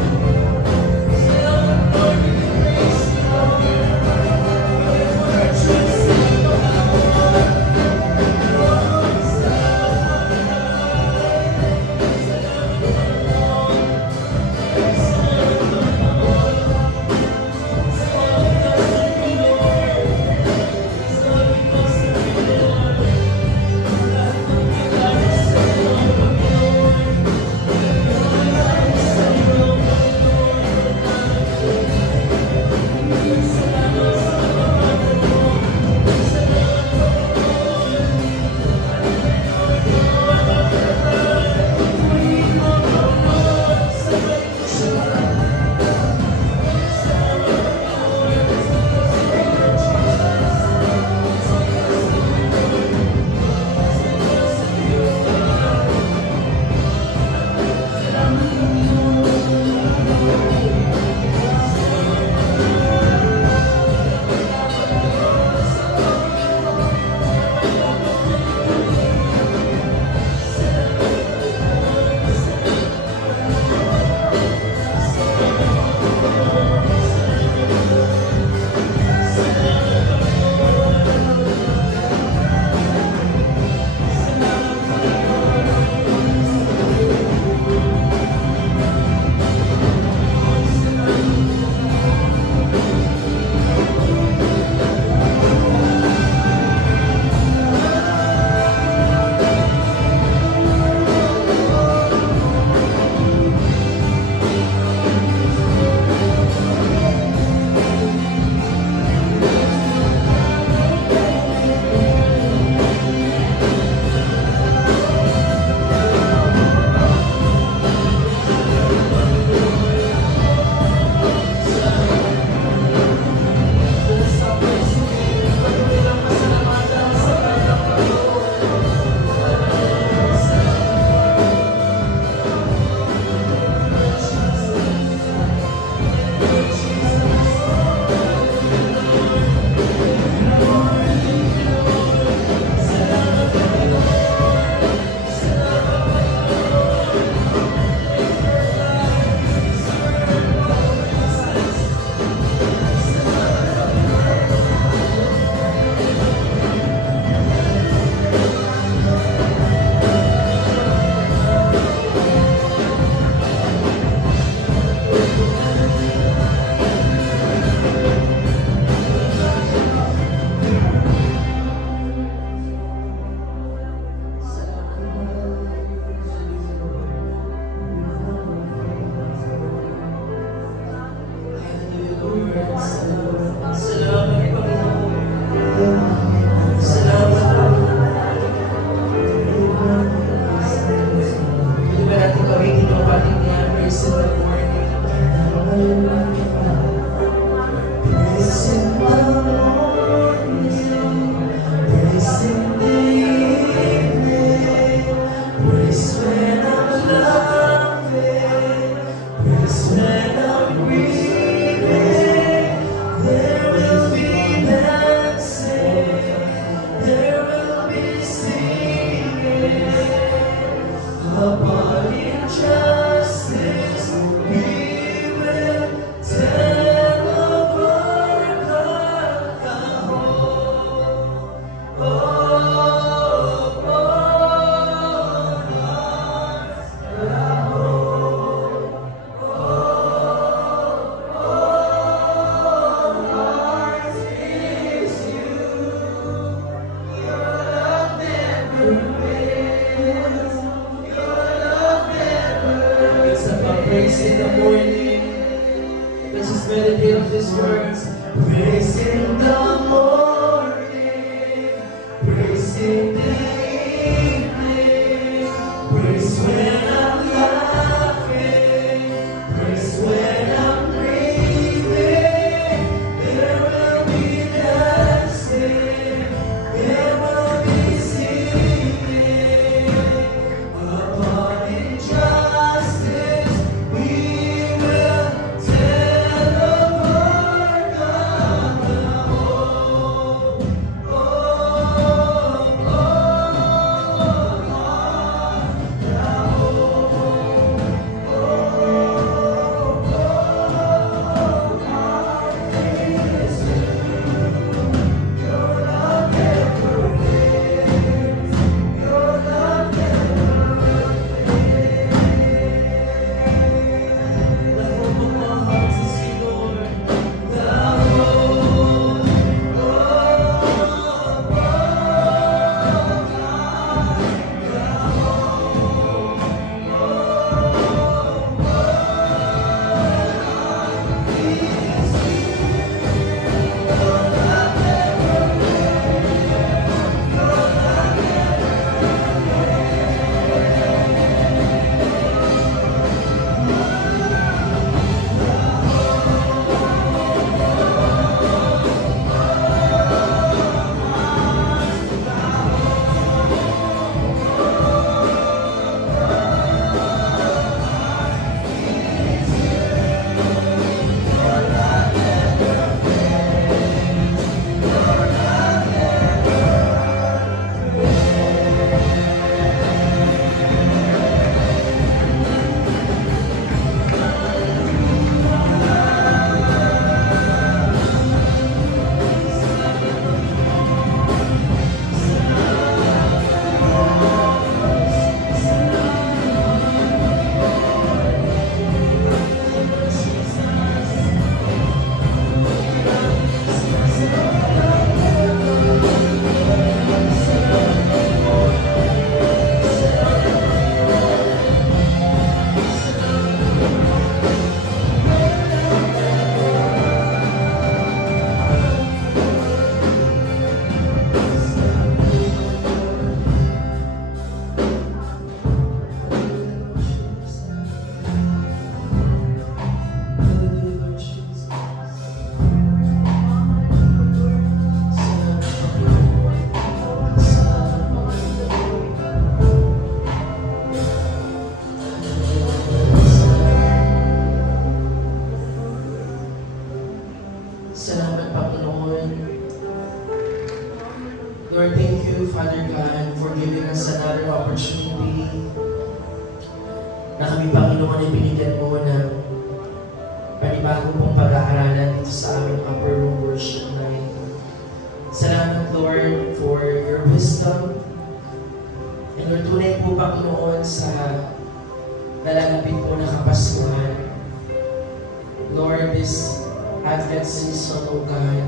It's about praise in the morning. Let's just meditate on these words. Praise in the morning, praise in the evening, praise when I'm laughing, praise when I'm grieving. There will be dancing, there will be singing. Upon injustice, we will tell of our God. Salamat, Panginoon. Lord, thank you, Father God, for giving us another opportunity na kami, Panginoon, ay binigyan mo ng panibago pong pag-aaralan dito sa aming upper room worship night. Salamat, Lord, for your wisdom. And Lord, tunay po, Panginoon, sa nalalapit po na Kapaskuhan. Lord, this Advent season, O God,